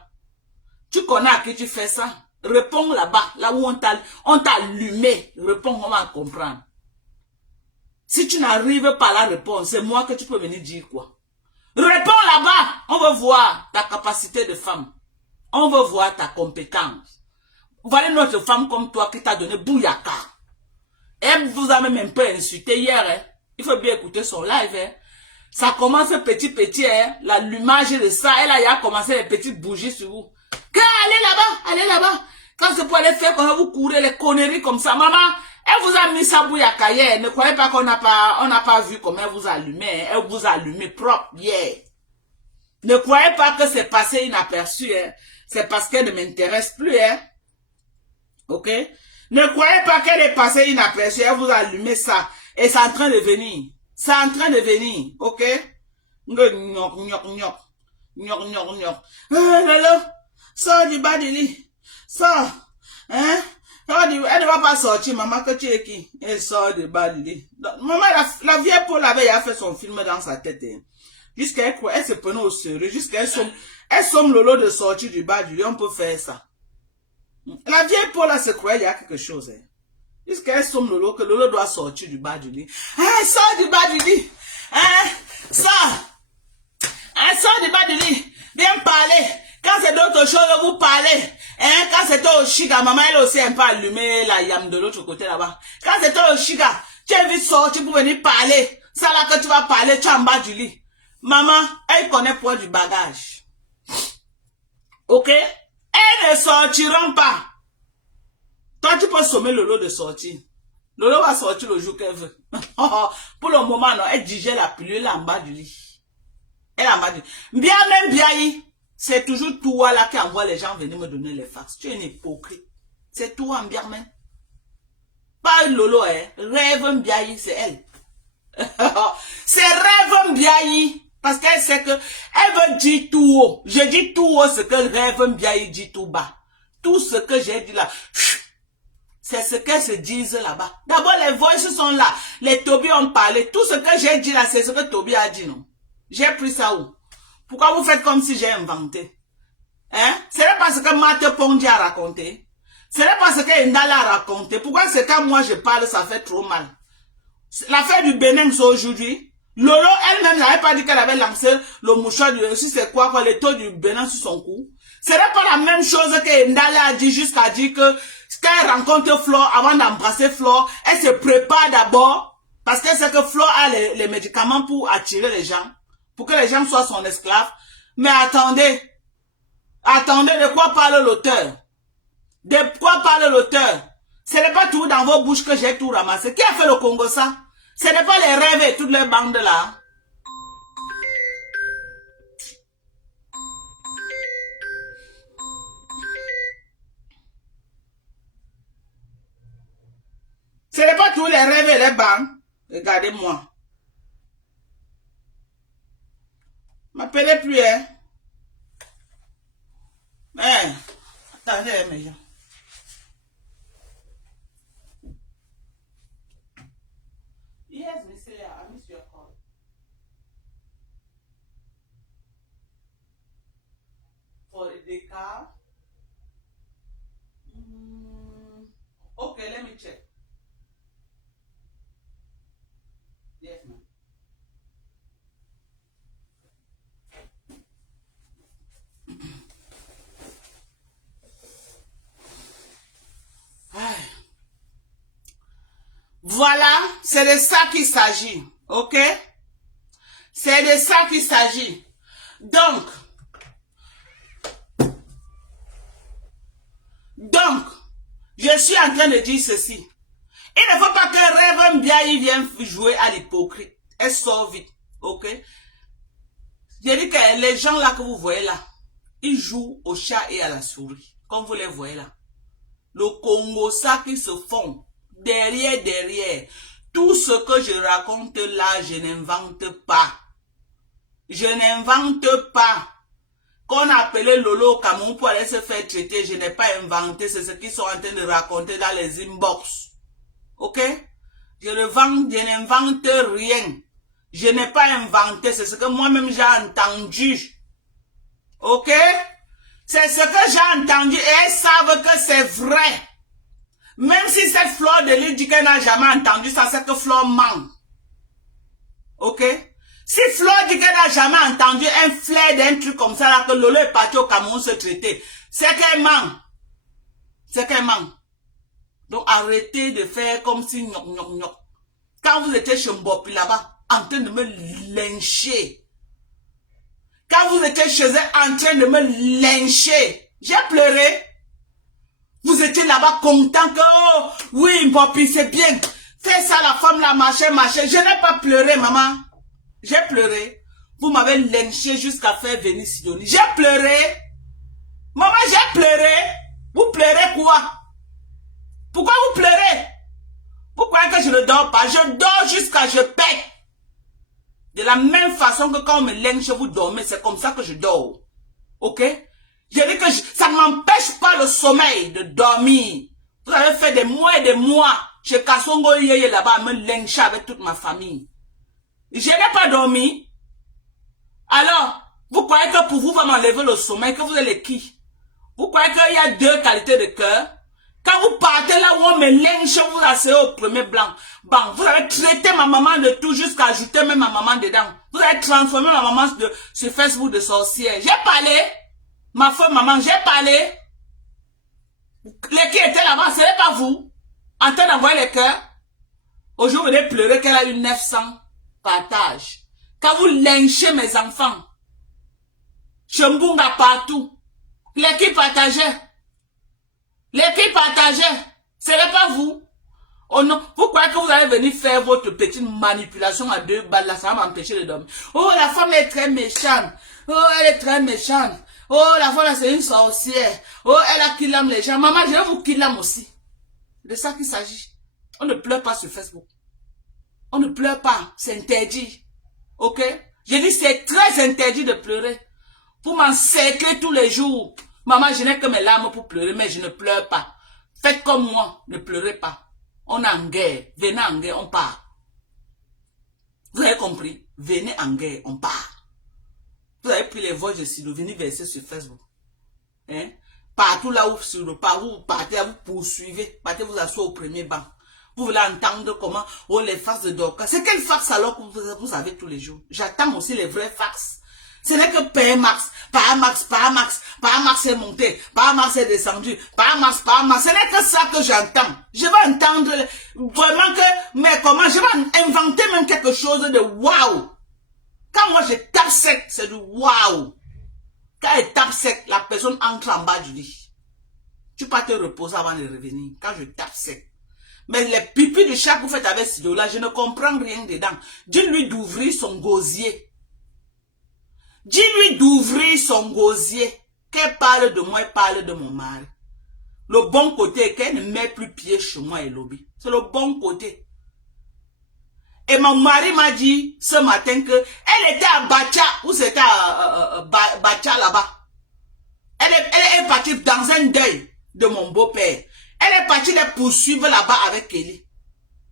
Tu connais à qui tu fais ça? Réponds là-bas, là où on t'a allumé. Réponds, on va comprendre. Si tu n'arrives pas à la réponse, c'est moi que tu peux venir dire quoi? Réponds là-bas, on veut voir ta capacité de femme. On veut voir ta compétence. Voilà notre femme comme toi qui t'a donné bouyaka. Elle vous a même un peu insulté hier. Hein? Il faut bien écouter son live. Hein? Ça commence petit, hein? L'allumage de ça. Elle a commencé les petites bougies sur vous. Allez là-bas. Quand c'est pour aller faire quand vous courez les conneries comme ça, maman, elle vous a mis sa bouyaka hier. Ne croyez pas qu'on n'a pas vu comment elle vous a allumé. Hein? Elle vous a allumé propre hier. Ne croyez pas que c'est passé inaperçu. Hein? C'est parce qu'elle ne m'intéresse plus. Hein? Ok? Ne croyez pas qu'elle est passée inaperçue. Elle vous a allumé ça. Et c'est en train de venir. C'est en train de venir. Ok? Sors du bas du lit. Sors. Hein? Elle ne va pas sortir, maman, que tu es qui? Elle sort du bas du lit. Maman, la vieille Paul avait fait son film dans sa tête. Hein. Jusqu'à elle se prenait au sérieux. Jusqu'à elle somme Lolo de sortir du bas du lit. On peut faire ça. La vieille Paul se croyait il y a quelque chose. Hein. Jusqu'à elle somme Lolo, que Lolo doit sortir du bas du lit. Hein, sort du bas du lit. Hein, sort. Hein, sort du bas du lit. Viens parler. Quand c'est d'autres choses, vous parlez. Hein, quand c'était au Chiga, maman, elle aussi un peu allumé la yam de l'autre côté là-bas. Quand c'était au Chiga, tu es vite sorti pour venir parler. Ça là que tu vas parler, tu es en bas du lit. Maman, elle connaît point du bagage. Ok? Elles ne sortiront pas. Toi, tu peux sommer Lolo de sortir. Lolo va sortir le jour qu'elle veut. Pour le moment, non, elle digère la pilule en bas du lit. Elle est en bas du lit. Bien même, bien, c'est toujours toi là qui envoie les gens venir me donner les fax. Tu es un hypocrite. C'est toi, bien même. Pas Lolo, hein. Rêve Mbiayi, c'est elle. C'est Rêve Mbiayi. Parce qu'elle sait que elle veut dire tout haut. Je dis tout haut ce que Rêve Mbiayi dit tout bas. Tout ce que j'ai dit là, c'est ce qu'elles se disent là-bas. D'abord, les voices sont là. Les Toby ont parlé. Tout ce que j'ai dit là, c'est ce que Toby a dit, non? J'ai pris ça où? Pourquoi vous faites comme si j'ai inventé? Hein? C'est parce que Mate Pongdi a raconté. C'est parce que Ndala a raconté. Pourquoi c'est quand moi je parle, ça fait trop mal? L'affaire du Bénin, c'est aujourd'hui. Lolo, elle-même n'avait pas dit qu'elle avait lancé le mouchoir du, si c'est quoi, le taux du Bénin sur son cou. Ce n'est pas la même chose que Ndale a dit jusqu'à dire que quand elle rencontre Flore, avant d'embrasser Flore, elle se prépare d'abord, parce qu'elle sait que Flore a les médicaments pour attirer les gens, pour que les gens soient son esclave. Mais attendez, de quoi parle l'auteur? De quoi parle l'auteur? Ce n'est pas tout dans vos bouches que j'ai tout ramassé. Qui a fait le Congo ça? Ce n'est pas les rêves et toutes les bandes là. Ce n'est pas tous les rêves et les bandes. Regardez-moi. M'appelez plus, hein. Mais, attendez, mes gens. Yes, Miss Leah, I miss your call. For the car? Okay, let me check. Yes, ma'am. Voilà, c'est de ça qu'il s'agit, ok? C'est de ça qu'il s'agit. Donc, je suis en train de dire ceci. Il ne faut pas que Rêve Mbiaye vienne jouer à l'hypocrite. Elle sort vite, ok? Je dis que les gens là que vous voyez là, ils jouent au chat et à la souris, comme vous les voyez là. Le Congo, ça qui se font, derrière. Tout ce que je raconte là, je n'invente pas. Je n'invente pas. Qu'on appelait Lolo au Cameroun pour aller se faire traiter, je n'ai pas inventé, c'est ce qu'ils sont en train de raconter dans les inbox. Ok? Je n'invente rien. Je n'ai pas inventé, c'est ce que moi-même j'ai entendu. Ok? C'est ce que j'ai entendu et elles savent que c'est vrai. Même si cette Flore de Lille dit qu'elle n'a jamais entendu ça, c'est que Flore ment. Ok? Si Flore dit qu'elle n'a jamais entendu un flair d'un truc comme ça, là, que Lolo est parti au Cameroun se traiter, c'est qu'elle ment. C'est qu'elle ment. Donc arrêtez de faire comme si gnoc. Quand vous étiez chez Mbopi là-bas, en train de me lyncher. Quand vous étiez chez elle en train de me lyncher, j'ai pleuré. Vous étiez là-bas content que, oh, oui, Mbopi, c'est bien. Fais ça, la femme, là, machin. Je n'ai pas pleuré, maman. J'ai pleuré. Vous m'avez lynché jusqu'à faire venir Sidonie. J'ai pleuré. Maman, j'ai pleuré. Vous pleurez quoi? Pourquoi vous pleurez? Vous croyez que je ne dors pas? Je dors jusqu'à je pète. De la même façon que quand on me lynche, vous dormez. C'est comme ça que je dors. Ok? Je dis que ça ne m'empêche pas le sommeil de dormir. Vous avez fait des mois et des mois chez Kassongo Yeye là-bas à me lyncher avec toute ma famille. Je n'ai pas dormi. Alors, vous croyez que pour vous va m'enlever le sommeil, que vous êtes qui? Vous croyez qu'il y a deux qualités de cœur? Quand vous partez là où on me lynche, vous asseyez au premier blanc. Bon, vous avez traité ma maman de tout jusqu'à ajouter même ma maman dedans. Vous avez transformé ma maman sur Facebook de sorcière. J'ai parlé. Ma femme, maman, j'ai parlé. Les qui étaient là-bas, ce n'est pas vous. En train d'envoyer les cœurs. Aujourd'hui, vous allez pleurer qu'elle a eu 900 partages. Quand vous lynchez mes enfants, Chembunga partout. Les qui partageaient. Ce n'est pas vous. Oh non, vous croyez que vous allez venir faire votre petite manipulation à 2 balles là, ça va m'empêcher de dormir. Oh, la femme est très méchante. Oh, elle est très méchante. Oh, la femme là, c'est une sorcière. Oh, elle a killé les gens. Maman, je vais vous killer aussi. De ça qu'il s'agit. On ne pleure pas sur Facebook. On ne pleure pas. C'est interdit. Ok? J'ai dit, c'est très interdit de pleurer. Pour m'encercler tous les jours. Maman, je n'ai que mes larmes pour pleurer, mais je ne pleure pas. Faites comme moi, ne pleurez pas. On est en guerre. Venez en guerre, on part. Vous avez compris? Venez en guerre, on part. Vous avez pris les voix de Sido, venez verser sur Facebook. Hein? Partout là où, sur le parcours, vous partez, vous poursuivez. Partez vous asseoir au premier banc. Vous voulez entendre comment, oh, les farces de Dorcas. C'est quelle farce alors que vous avez tous les jours? J'attends aussi les vraies farces. Ce n'est que Père Max est monté, Père Max est descendu, Père Max. Ce n'est que ça que j'entends. Je vais entendre vraiment que, mais comment, je vais inventer même quelque chose de waouh. Quand moi je tape sec, c'est du waouh. Quand elle tape sec, la personne entre en bas du lit. Tu peux te reposer avant de revenir. Quand je tape sec. Mais les pipis de chat que vous faites avec ce là, je ne comprends rien dedans. Dis-lui d'ouvrir son gosier. Dis-lui d'ouvrir son gosier. Qu'elle parle de moi, elle parle de mon mari. Le bon côté est qu'elle ne met plus pied chez moi et lobby. C'est le bon côté. Et mon mari m'a dit ce matin que elle était à Bacha, ou c'était à Bacha là-bas. Elle est partie dans un deuil de mon beau-père. Elle est partie les poursuivre là-bas avec Kelly.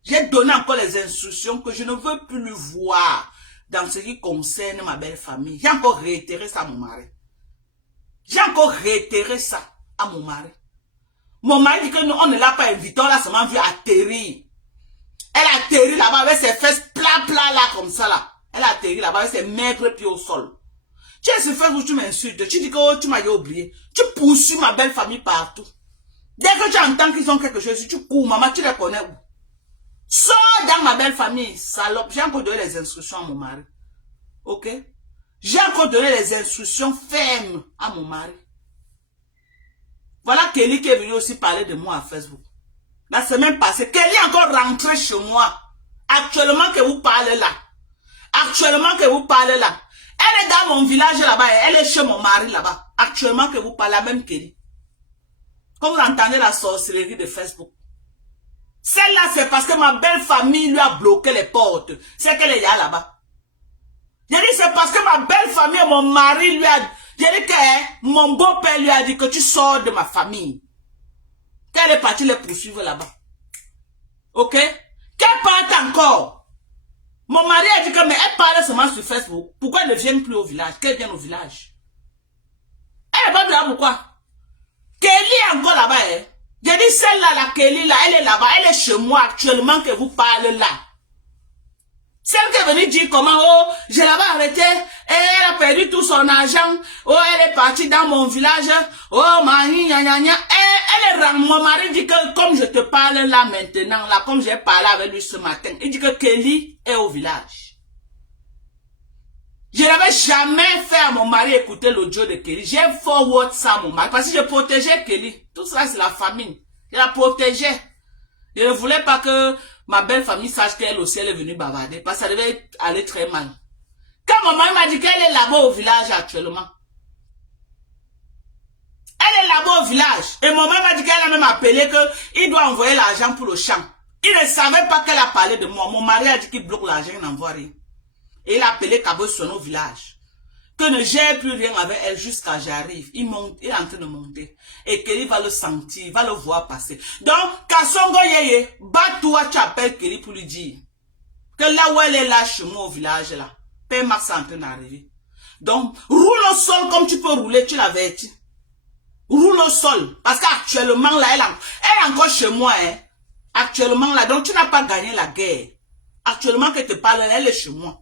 J'ai donné encore les instructions que je ne veux plus le voir dans ce qui concerne ma belle famille. J'ai encore réitéré ça à mon mari. J'ai encore réitéré ça à mon mari. Mon mari dit que nous, on ne l'a pas invité, on l'a seulement vu atterrir. Elle a atterri là-bas avec ses fesses plat là comme ça là. Elle a atterri là-bas avec ses maigres pieds au sol. Tu es sur Facebook, tu m'insultes. Tu dis que oh, tu m'as oublié. Tu poursuis ma belle famille partout. Dès que tu entends qu'ils ont quelque chose, tu cours, maman, tu les connais où? Sors dans ma belle famille, salope. J'ai encore donné les instructions à mon mari. Ok? J'ai encore donné les instructions fermes à mon mari. Voilà Kelly qui est venu aussi parler de moi à Facebook. La semaine passée, Kelly est encore rentrée chez moi. Actuellement que vous parlez là. Actuellement que vous parlez là. Elle est dans mon village là-bas. Elle est chez mon mari là-bas. Actuellement que vous parlez, la même Kelly. Quand vous entendez la sorcellerie de Facebook. Celle-là, c'est parce que ma belle famille lui a bloqué les portes. C'est qu'elle est là-bas. J'ai dit, c'est parce que ma belle famille, mon mari lui a... J'ai dit que mon beau-père lui a dit que tu sors de ma famille. Qu'elle est partie les poursuivre là-bas. Ok? Qu'elle parte encore. Mon mari a dit que, mais elle parle seulement sur Facebook. Pourquoi elle ne vient plus au village? Qu'elle vienne au village. Elle n'est pas là pourquoi? Kelly est encore là-bas. Hein? J'ai dit, celle-là, la Kelly, là, elle est là-bas. Elle est chez moi actuellement que vous parlez là. Celle qui est venue dire comment, oh, je l'avais arrêtée, et elle a perdu tout son argent, oh, elle est partie dans mon village, oh, mani, gna, gna, gna. Elle est, mon mari dit que, comme je te parle là maintenant, là, comme j'ai parlé avec lui ce matin, il dit que Kelly est au village. Je n'avais jamais fait à mon mari écouter l'audio de Kelly. J'ai forward ça à mon mari, parce que je protégeais Kelly. Tout ça, c'est la famille. Je la protégeais. Je ne voulais pas que ma belle famille sache qu'elle aussi elle est venue bavarder, parce que ça devait aller très mal. Quand maman m'a dit qu'elle est là-bas au village actuellement. Elle est là-bas au village. Et maman m'a dit qu'elle a même appelé qu'il doit envoyer l'argent pour le champ. Il ne savait pas qu'elle a parlé de moi. Mon mari a dit qu'il bloque l'argent, il n'envoie rien. Et il a appelé Cabo Sono au village. Que ne gère plus rien avec elle jusqu'à j'arrive. Il monte, il est en train de monter. Et Kelly va le sentir, il va le voir passer. Donc, Kassongo Yeye, bat-toi, tu appelles Kelly pour lui dire que là où elle est là, chez moi au village là, Père Max est en train d'arriver. Donc, roule au sol comme tu peux rouler, tu l'avertis. Roule au sol. Parce qu'actuellement là, elle est encore chez moi. Hein. Actuellement là, donc tu n'as pas gagné la guerre. Actuellement que tu parles, elle est chez moi.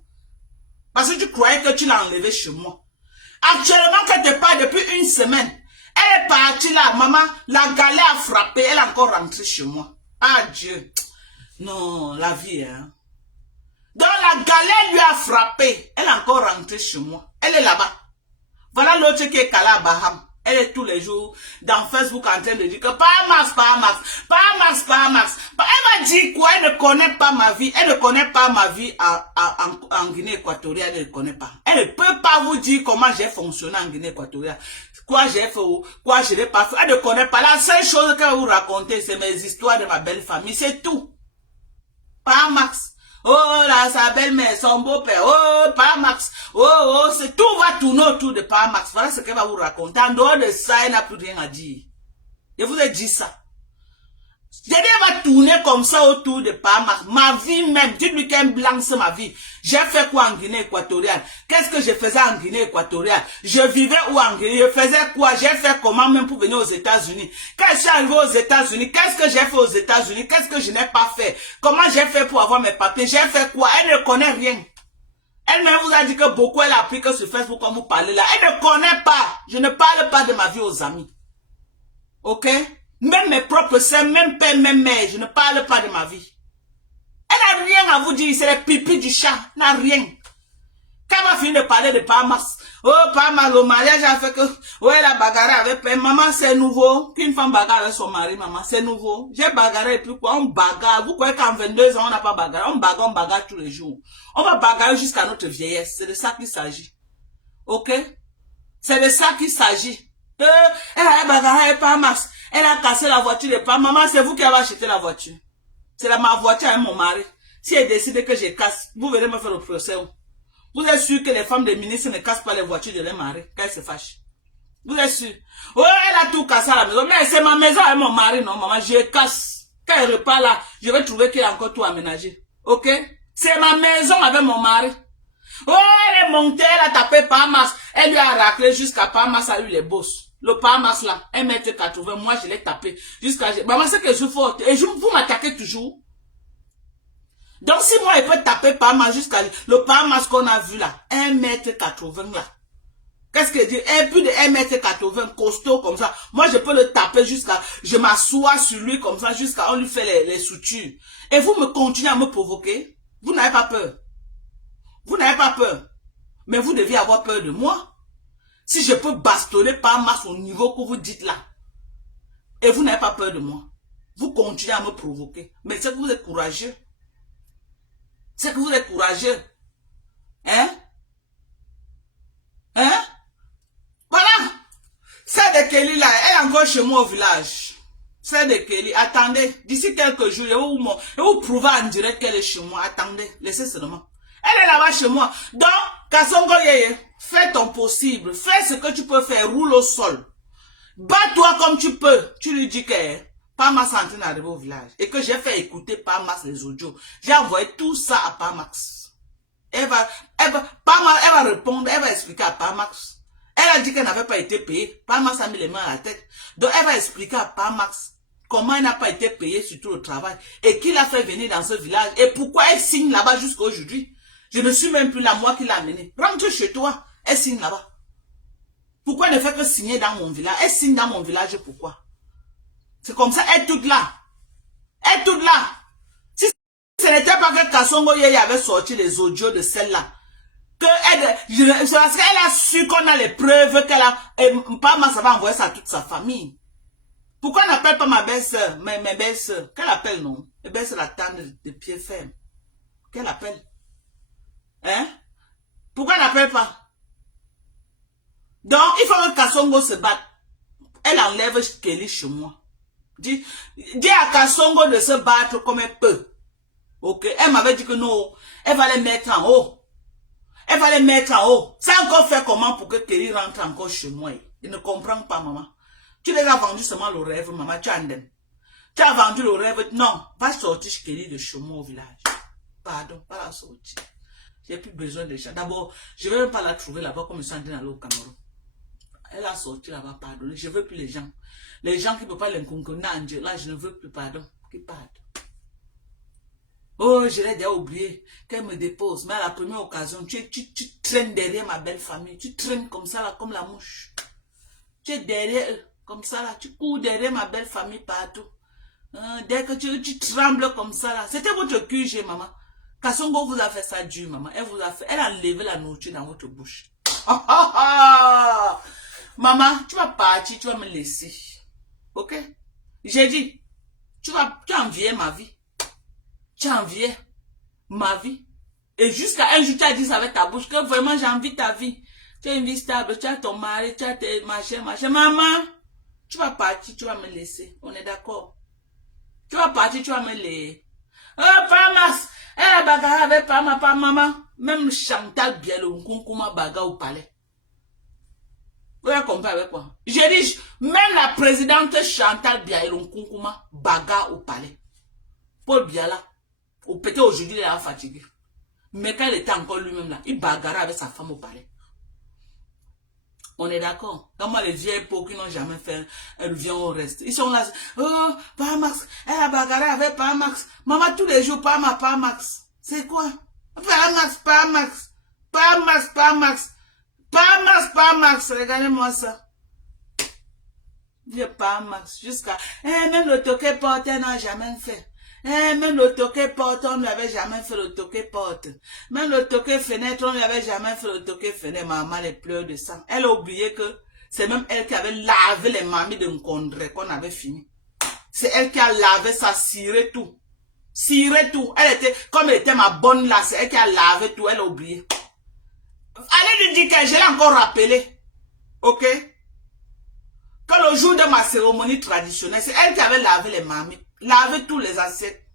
Parce que tu croyais que tu l'as enlevé chez moi. Actuellement, que tu parles depuis une semaine, elle est partie là, maman, la galère a frappé, elle est encore rentrée chez moi. Ah Dieu. Non, la vie, hein. Donc la galère lui a frappé, elle est encore rentrée chez moi. Elle est là-bas. Voilà l'autre qui est calé à Baham. Elle est tous les jours dans Facebook en train de dire que pas Max. Elle m'a dit quoi? Elle ne connaît pas ma vie. Elle ne connaît pas ma vie en Guinée équatoriale. Elle ne connaît pas. Elle ne peut pas vous dire comment j'ai fonctionné en Guinée équatoriale. Quoi j'ai fait ou quoi je n'ai pas fait. Elle ne connaît pas. La seule chose qu'elle vous raconter, c'est mes histoires de ma belle famille. C'est tout. Pas Max. Oh là, sa belle-mère, son beau-père, oh, pas Max, oh, c'est tout va tourner autour de pas Max. Voilà ce qu'elle va vous raconter. En dehors de ça, elle n'a plus rien à dire. Je vous ai dit ça. J'ai dit, elle va tourner comme ça autour de Pamas. Ma vie même, dites-lui qu'un blanc, c'est ma vie. J'ai fait quoi en Guinée équatoriale? Qu'est-ce que je faisais en Guinée équatoriale? Je vivais où en Guinée? Je faisais quoi? J'ai fait comment même pour venir aux États-Unis? Quand je suis arrivé aux États-Unis, qu'est-ce que j'ai fait aux États-Unis? Qu'est-ce que je n'ai pas fait? Comment j'ai fait pour avoir mes papiers? J'ai fait quoi? Elle ne connaît rien. Elle-même vous a dit que beaucoup, elle a appris que sur Facebook, quand vous parlez là. Elle ne connaît pas. Je ne parle pas de ma vie aux amis. Ok? Même mes propres sœurs, même père, même mère, je ne parle pas de ma vie. Elle n'a rien à vous dire, c'est le pipi du chat, elle n'a rien. Quand elle va finir de parler de Pamas, oh Pamas, le mariage a fait que, oh elle a bagarré avec père, maman c'est nouveau, qu'une femme bagarre avec son mari, maman, c'est nouveau. J'ai bagarré et puis quoi, on bagarre, vous croyez qu'en 22 ans on n'a pas bagarré, on bagarre tous les jours. On va bagarrer jusqu'à notre vieillesse, c'est de ça qu'il s'agit. Ok? C'est de ça qu'il s'agit. Elle a bagarré avec Pamas. Elle a cassé la voiture de Pamas. Maman, c'est vous qui avez acheté la voiture. C'est ma voiture avec mon mari. Si elle décide que je casse, vous venez me faire le procès. Vous êtes sûr que les femmes des ministres ne cassent pas les voitures de leur mari quand elles se fâchent? Vous êtes sûr? Oh, elle a tout cassé à la maison. Mais c'est ma maison avec mon mari, non, maman. Je casse. Quand elle repart là, je vais trouver qu'il a encore tout aménagé. Ok? C'est ma maison avec mon mari. Oh, elle est montée, elle a tapé Pamas. Elle lui a raclé jusqu'à Pamas a eu les bosses. Le Pamas là, 1m80, moi je l'ai tapé. Jusqu'à... Maman, c'est que je suis forte. Et vous m'attaquez toujours. Donc si moi je peux taper Pamas jusqu'à... Le Pamas qu'on a vu là, 1m80 là. Qu'est-ce que dit? Un plus de 1m80, costaud comme ça. Moi je peux le taper jusqu'à... Je m'assois sur lui comme ça jusqu'à... On lui fait les sutures. Et vous me continuez à me provoquer. Vous n'avez pas peur. Vous n'avez pas peur. Mais vous deviez avoir peur de moi. Si je peux bastonner Pamas au niveau que vous dites là. Et vous n'avez pas peur de moi. Vous continuez à me provoquer. Mais c'est que vous êtes courageux. C'est que vous êtes courageux. Hein? Hein? Voilà. Celle de Kelly là, elle est encore chez moi au village. Celle de Kelly, attendez. D'ici quelques jours, je vais vous prouver en direct qu'elle est chez moi. Attendez, laissez seulement. Elle est là-bas chez moi. Donc, Kasongo Yeye, fais ton possible. Fais ce que tu peux faire. Roule au sol. Bats-toi comme tu peux. Tu lui dis que Pamas est en train d'arriver au village. Et que j'ai fait écouter Pamas les audios. J'ai envoyé tout ça à Pamas. Elle va répondre. Elle va expliquer à Pamas. Elle a dit qu'elle n'avait pas été payée. Pamas a mis les mains à la tête. Donc, elle va expliquer à Pamas comment elle n'a pas été payée sur tout le travail. Et qui l'a fait venir dans ce village. Et pourquoi elle signe là-bas jusqu'à aujourd'hui. Je ne suis même plus là, moi qui l'ai amenée. Rentre chez toi, elle signe là-bas. Pourquoi elle ne fait que signer dans mon village? Elle signe dans mon village, pourquoi? C'est comme ça, elle est toute là. Elle est toute là. Si ce n'était pas que Kasongo Yeye avait sorti les audios de celle-là, c'est parce qu'elle a su qu'on a les preuves qu'elle a, et Pamas va envoyer ça à toute sa famille. Pourquoi elle n'appelle pas ma belle-sœur, mes belles-sœurs? Qu'elle appelle, non? Les belles-sœurs la tendre de pied ferme. Qu'elle appelle? Hein? Pourquoi elle n'appelle pas? Donc, il faut que Kasongo se batte. Elle enlève Kelly chez moi. Dis à Kasongo de se battre comme elle peut. Ok? Elle m'avait dit que non. Elle va les mettre en haut. Elle va les mettre en haut. Ça encore fait comment pour que Kelly rentre encore chez moi? Il ne comprend pas, maman. Tu les as vendu seulement le rêve, maman. Tu as vendu le rêve. Non. Va sortir Kelly de chez moi au village. Pardon, pas la sortir. J'ai plus besoin de gens. D'abord, je ne vais même pas la trouver là-bas comme je suis en train d'aller au Cameroun. Elle a sorti là-bas, pardon. Je ne veux plus les gens. Les gens qui ne peuvent pas les concourir, là, je ne veux plus, pardon. Qui partent. Oh, je l'ai déjà oublié. Qu'elle me dépose. Mais à la première occasion, tu traînes derrière ma belle famille. Tu traînes comme ça, là, comme la mouche. Tu es derrière eux, comme ça, là. Tu cours derrière ma belle famille partout. Dès que tu trembles comme ça, là. C'était votre QG, maman. Kasongo vous a fait ça dur, maman. Elle a enlevé la nourriture dans votre bouche. Maman, tu vas partir, tu vas me laisser. Ok? J'ai dit, tu enviais ma vie. Tu enviais ma vie. Et jusqu'à un jour, tu as dit ça avec ta bouche, que vraiment j'envie ta vie. Tu as une vie stable, tu as ton mari, tu as tes machins. Maman, tu vas partir, tu vas me laisser. On est d'accord? Tu vas partir, tu vas me laisser. Oh, Pamas! Elle a bagarre avec Pamas, pas maman. Même Chantal Bielo, Nkunkuma bagarre au palais. Vous avez compris avec quoi? J'ai dit, même la présidente Chantal Bielo, Nkunkuma bagarre au palais. Paul Biala, ou peut-être aujourd'hui il est fatigué. Mais quand il était encore lui-même là, il bagarrait avec sa femme au palais. On est d'accord. Quand moi, les vieilles peaux qui n'ont jamais fait, elles viennent au reste. Ils sont là, oh, pas Max, elle a bagarré avec pas Max. Maman, tous les jours, pas Max. C'est quoi? Pas Max, pas Max. Pas Max, pas Max. Pas Max, pas Max. Regardez-moi ça. Viens pas Max. Jusqu'à, même le toquet porte, elle n'a jamais fait. Même le toquet porte, on n'avait jamais fait le toquet porte. Même le toquet fenêtre, on n'avait jamais fait le toquet fenêtre. Maman, elle pleure de sang. Elle a oublié que c'est même elle qui avait lavé les mamies de Nkondre qu'on avait fini. C'est elle qui a lavé ça, ciré tout. Ciré tout. Elle était, comme elle était ma bonne là, c'est elle qui a lavé tout. Elle a oublié. Allez lui dire que je l'ai encore rappelé. Ok? Quand le jour de ma cérémonie traditionnelle, c'est elle qui avait lavé les mamies. Laver tous les assiettes.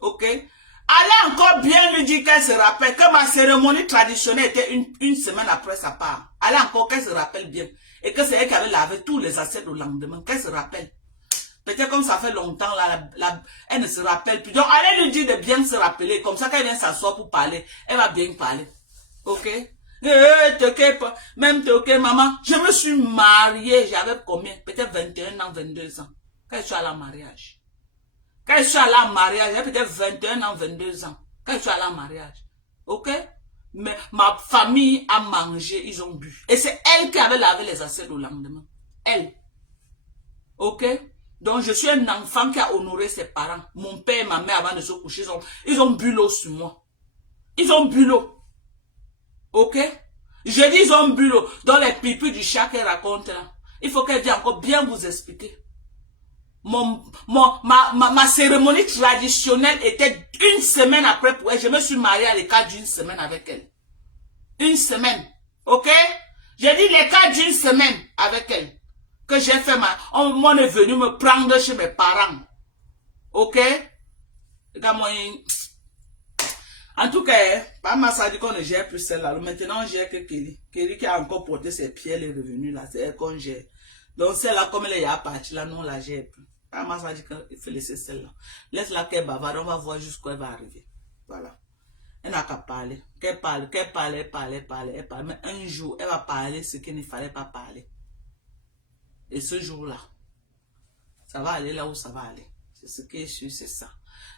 Ok? Allez encore bien lui dire qu'elle se rappelle que ma cérémonie traditionnelle était une semaine après sa part. Allez encore qu'elle se rappelle bien. Et que c'est elle qui avait lavé tous les assiettes le lendemain. Qu'elle se rappelle. Peut-être comme ça fait longtemps, là, elle ne se rappelle plus. Donc allez lui dire de bien se rappeler. Comme ça, quand elle vient s'asseoir pour parler, elle va bien parler. Ok? Même toqué, maman. Je me suis mariée. J'avais combien? Peut-être 21 ans, 22 ans. Quand je suis allée en mariage. Quand je suis allée en mariage, j'ai peut-être 21 ans, 22 ans. Quand je suis allée en mariage. Ok? Mais ma famille a mangé, ils ont bu. Et c'est elle qui avait lavé les assiettes le lendemain. Elle. Ok? Donc je suis un enfant qui a honoré ses parents. Mon père et ma mère, avant de se coucher, ils ont bu l'eau sur moi. Ils ont bu l'eau. Ok? Je dis ils ont bu l'eau. Dans les pipis du chat qu'elle raconte là. Il faut qu'elle vienne encore bien vous expliquer. Ma cérémonie traditionnelle était une semaine après pour elle. Je me suis mariée à l'écart d'une semaine avec elle. Une semaine. Ok? J'ai dit l'écart d'une semaine avec elle. Que j'ai fait on est venu me prendre chez mes parents. Ok? En tout cas, pas ma ça dit qu'on ne gère plus celle-là. Maintenant, j'ai que Kelly. Kelly qui a encore porté ses pieds, elle est revenue là. C'est elle qu'on gère. Donc celle-là, comme elle est à partir là, non, on la gère plus. Pas ma ça dit qu'il faut laisser celle-là. Laisse-la qu'elle bavarde, on va voir jusqu'où elle va arriver. Voilà. Elle n'a qu'à parler. Qu'elle parle, elle parle. Mais un jour, elle va parler ce qu'il ne fallait pas parler. Et ce jour-là, ça va aller là où ça va aller. C'est ce qui est sûr, c'est ça.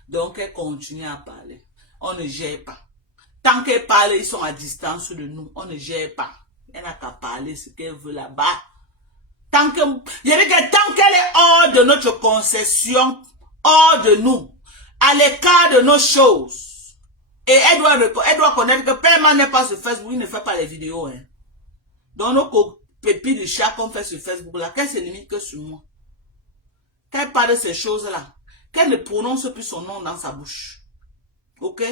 Donc, elle continue à parler. On ne gère pas. Tant qu'elle parle, ils sont à distance de nous. On ne gère pas. Elle n'a qu'à parler ce qu'elle veut là-bas. Tant qu'elle est hors de notre concession, hors de nous, à l'écart de nos choses, et elle doit connaître que Paiement n'est pas sur Facebook, il ne fait pas les vidéos. Hein. Donc nos pépites de chat qu'on fait sur Facebook, là, qu'elle se limite que sur moi. Qu'elle parle de ces choses-là, qu'elle ne prononce plus son nom dans sa bouche. Ok?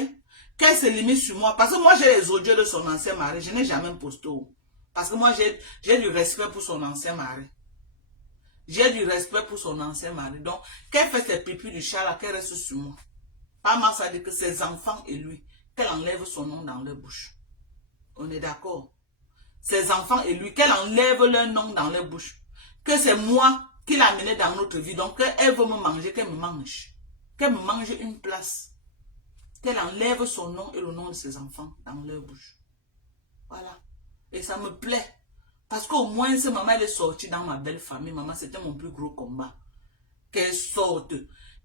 Qu'elle se limite sur moi. Parce que moi, j'ai les audios de son ancien mari. Je n'ai jamais posté. Parce que moi, j'ai du respect pour son ancien mari. J'ai du respect pour son ancien mari. Donc, qu'elle fait ses pipis du chat là, qu'elle reste sur moi. Pas mal, ça dit que ses enfants et lui, qu'elle enlève son nom dans leur bouche. On est d'accord? Ses enfants et lui, qu'elle enlève leur nom dans leur bouche. Que c'est moi qui l'a amené dans notre vie. Donc, qu'elle veut me manger, qu'elle me mange. Qu'elle me mange une place. Qu'elle enlève son nom et le nom de ses enfants dans leur bouche. Voilà. Et ça me plaît. Parce qu'au moins, ce maman, elle est sortie dans ma belle famille. Maman, c'était mon plus gros combat. Qu'elle sorte.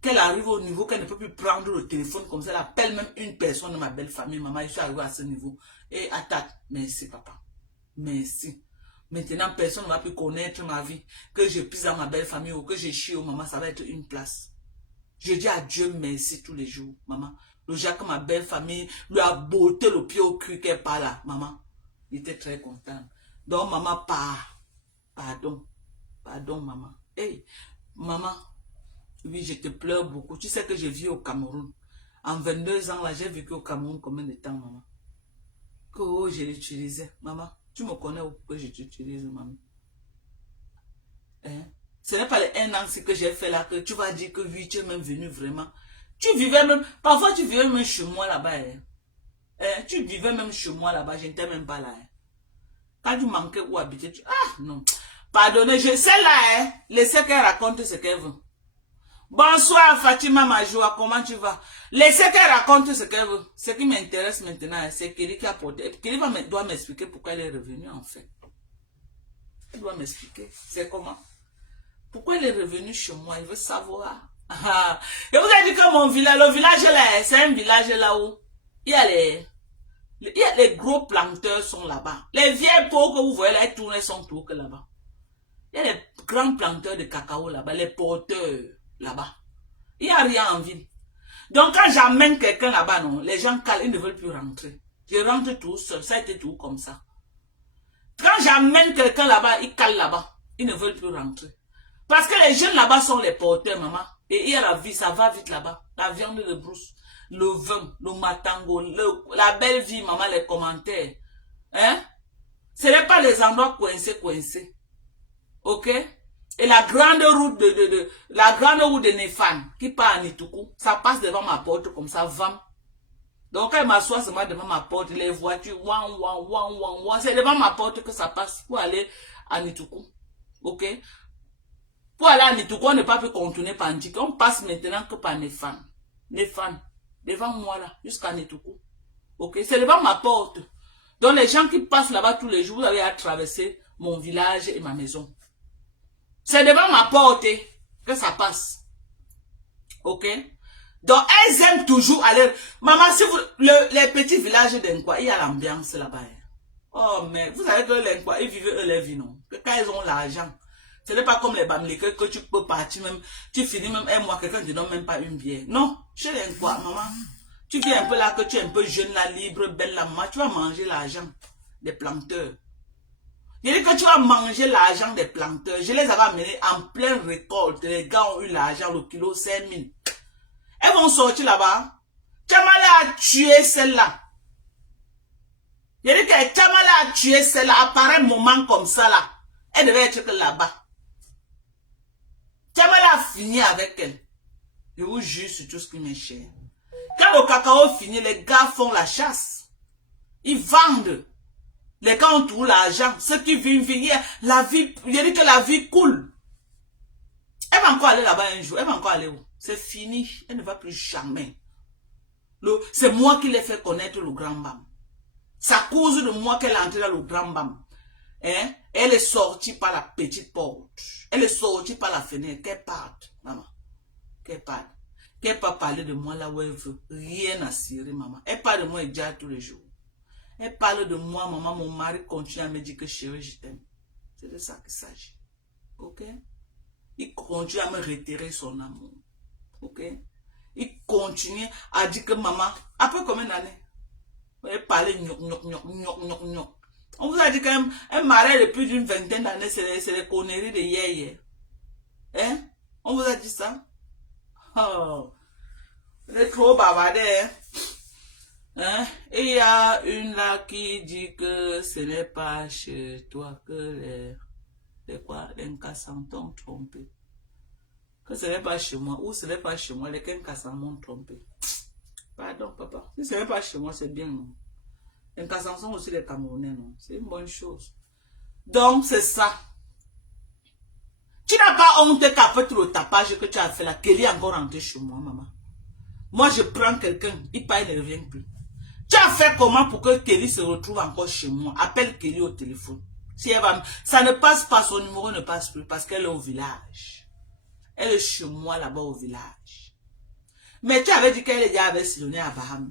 Qu'elle arrive au niveau qu'elle ne peut plus prendre le téléphone comme ça. Elle appelle même une personne de ma belle famille. Maman, je suis arrivée à ce niveau. Et attaque. Merci, papa. Merci. Maintenant, personne ne va plus connaître ma vie. Que je pisse dans ma belle famille ou que je chie au maman, ça va être une place. Je dis à Dieu merci tous les jours, maman. Le jour que ma belle famille lui a botté le pied au cul qu'elle parle là, maman. Il était très content. Donc, maman, pardon, maman. Hey, maman, oui, je te pleure beaucoup. Tu sais que je vis au Cameroun. En 22 ans, là, j'ai vécu au Cameroun combien de temps, maman? Que oh, je l'utilisais. Maman, tu me connais ou que je t'utilise, maman? Hein? Ce n'est pas les 1 an que j'ai fait là que tu vas dire que oui, tu es même venu vraiment. Tu vivais même, parfois tu vivais même chez moi là-bas. Hein? Hein? Tu vivais même chez moi là-bas, je n'étais même pas là. Hein? Quand tu manquais où habiter, ah non. Pardonnez, je sais là, hein? Laissez qu'elle raconte ce qu'elle veut. Bonsoir Fatima Majoua, comment tu vas? Laissez qu'elle raconte ce qu'elle veut. Ce qui m'intéresse maintenant, c'est Kelly qui a porté. Kelly doit m'expliquer pourquoi elle est revenue en fait. Elle doit m'expliquer. C'est comment? Pourquoi elle est revenue chez moi? Il veut savoir. Je vous ai dit que mon village, le village là, c'est un village là où il y a les gros planteurs sont là-bas. Les vieilles peaux que vous voyez là, tournées sont tout que là-bas. Il y a les grands planteurs de cacao là-bas, les porteurs là-bas. Il n'y a rien en ville. Donc quand j'amène quelqu'un là-bas, non, les gens calent, ils ne veulent plus rentrer. Je rentre tout seul, ça a été tout comme ça. Quand j'amène quelqu'un là-bas, ils calent là-bas, ils ne veulent plus rentrer. Parce que les jeunes là-bas sont les porteurs, maman. Et il y a la vie, ça va vite là-bas. La viande de brousse, le vin, le matango, la belle vie, maman, les commentaires. Hein? Ce n'est pas les endroits coincés. Ok? Et la grande route de Nefan, qui part à Nituku, ça passe devant ma porte comme ça, vam. Donc quand je m'assois seulement devant ma porte, les voitures, c'est devant ma porte que ça passe pour aller à Nituku. Ok? Pour aller à Nituku, on n'est pas pu contourner par Ndjik. On passe maintenant que par Nefan. Nefan. Devant moi là, jusqu'à Nituku. Ok? C'est devant ma porte. Donc les gens qui passent là-bas tous les jours, vous avez à traverser mon village et ma maison. C'est devant ma porte que ça passe. Ok? Donc, elles aiment toujours aller. Maman, si vous. Les petits villages d'Enkwa, il y a l'ambiance là-bas. Oh, mais vous savez que l'Enkwa, ils vivent eux les vies, non? Que quand ils ont l'argent, ce n'est pas comme les Bamileke que tu peux partir même. Tu finis même un mois, quelqu'un ne te donne même pas une bière. Non, chez l'Enkwa, maman. Tu viens un peu là, que tu es un peu jeune là, libre, belle là, maman. Tu vas manger l'argent des planteurs. Je dis que tu vas manger l'argent des planteurs. Je les avais amenés en pleine récolte. Les gars ont eu l'argent, le kilo 5 000. Elles vont sortir là-bas. Tchamala a tué celle-là. Je dis que Tchamala a tué celle-là. À pareil moment comme ça là. Elle devait être là-bas. Tchamala a fini avec elle. Je vous jure sur tout ce qui m'est cher. Quand le cacao finit, les gars font la chasse. Ils vendent. Les gars ont tout l'argent. Ceux qui vivent, la vie, je dis que la vie coule. Elle va encore aller là-bas un jour. Elle va encore aller où? C'est fini. Elle ne va plus jamais. C'est moi qui l'ai fait connaître le Grand Bam. C'est à cause de moi qu'elle est entrée dans le Grand Bam. Hein? Elle est sortie par la petite porte. Elle est sortie par la fenêtre. Qu'elle parte, maman. Qu'elle parte. Qu'elle pas parler de moi là où elle veut. Rien à cirer, maman. Elle parle de moi et déjà tous les jours. Elle parle de moi, maman. Mon mari continue à me dire que chérie, je t'aime. C'est de ça qu'il s'agit. Ok? Il continue à me retirer son amour. Ok? Il continue à dire que maman, après combien d'années? Elle parlait gnoc. On vous a dit qu'un mari depuis d'une vingtaine d'années, c'est les conneries de hier. Hein? On vous a dit ça? Oh, vous êtes trop bavardé, hein? Hein? Et il y a une là qui dit que ce n'est pas chez toi que les Nkassans t'ont trompé. Que ce n'est pas chez moi, ou ce n'est pas chez moi, les Nkassans m'ont trompé. Pardon, papa. Si ce n'est pas chez moi, c'est bien, non? Les Nkassans sont aussi les Camerounais, non? C'est une bonne chose. Donc, c'est ça. Tu n'as pas honte qu'après tout le tapage que tu as fait là, Kelly est encore rentré chez moi, maman. Moi, je prends quelqu'un, il part, il ne revient plus. Tu as fait comment pour que Kelly se retrouve encore chez moi? Appelle Kelly au téléphone. Si elle va, ça ne passe pas, son numéro ne passe plus parce qu'elle est au village. Elle est chez moi là-bas au village. Mais tu avais dit qu'elle déjà avait Sidonie à Baham.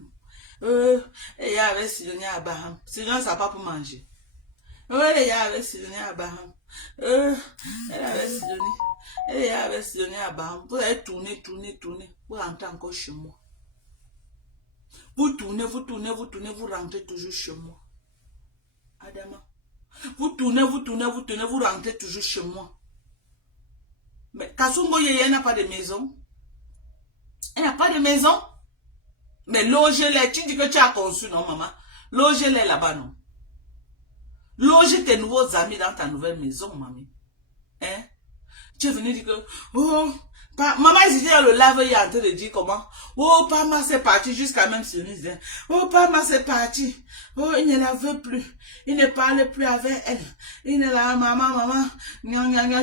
Elle avait Sidonie à Baham. Sidonie, ça n'a pas pour manger. Elle avait Sidonie à Baham. Elle avait Sidonie à Baham. Vous allez tourner. Vous rentrez encore chez moi. Vous tournez, vous rentrez toujours chez moi. Adama. Vous tournez, vous rentrez toujours chez moi. Mais Kasumbo Yeye n'a pas de maison. Elle n'a pas de maison. Mais logez-les. Tu dis que tu as conçu, non, maman? Logez-les là-bas, non? Loge tes nouveaux amis dans ta nouvelle maison, mamie. Hein? Tu es venu dire que, oh, maman, ici, le lave, il est en train de dire comment, oh, Pama, c'est parti, jusqu'à même si on disait, oh, Pama, c'est parti, oh, il ne la veut plus, il ne parle plus avec elle, il ne la, maman,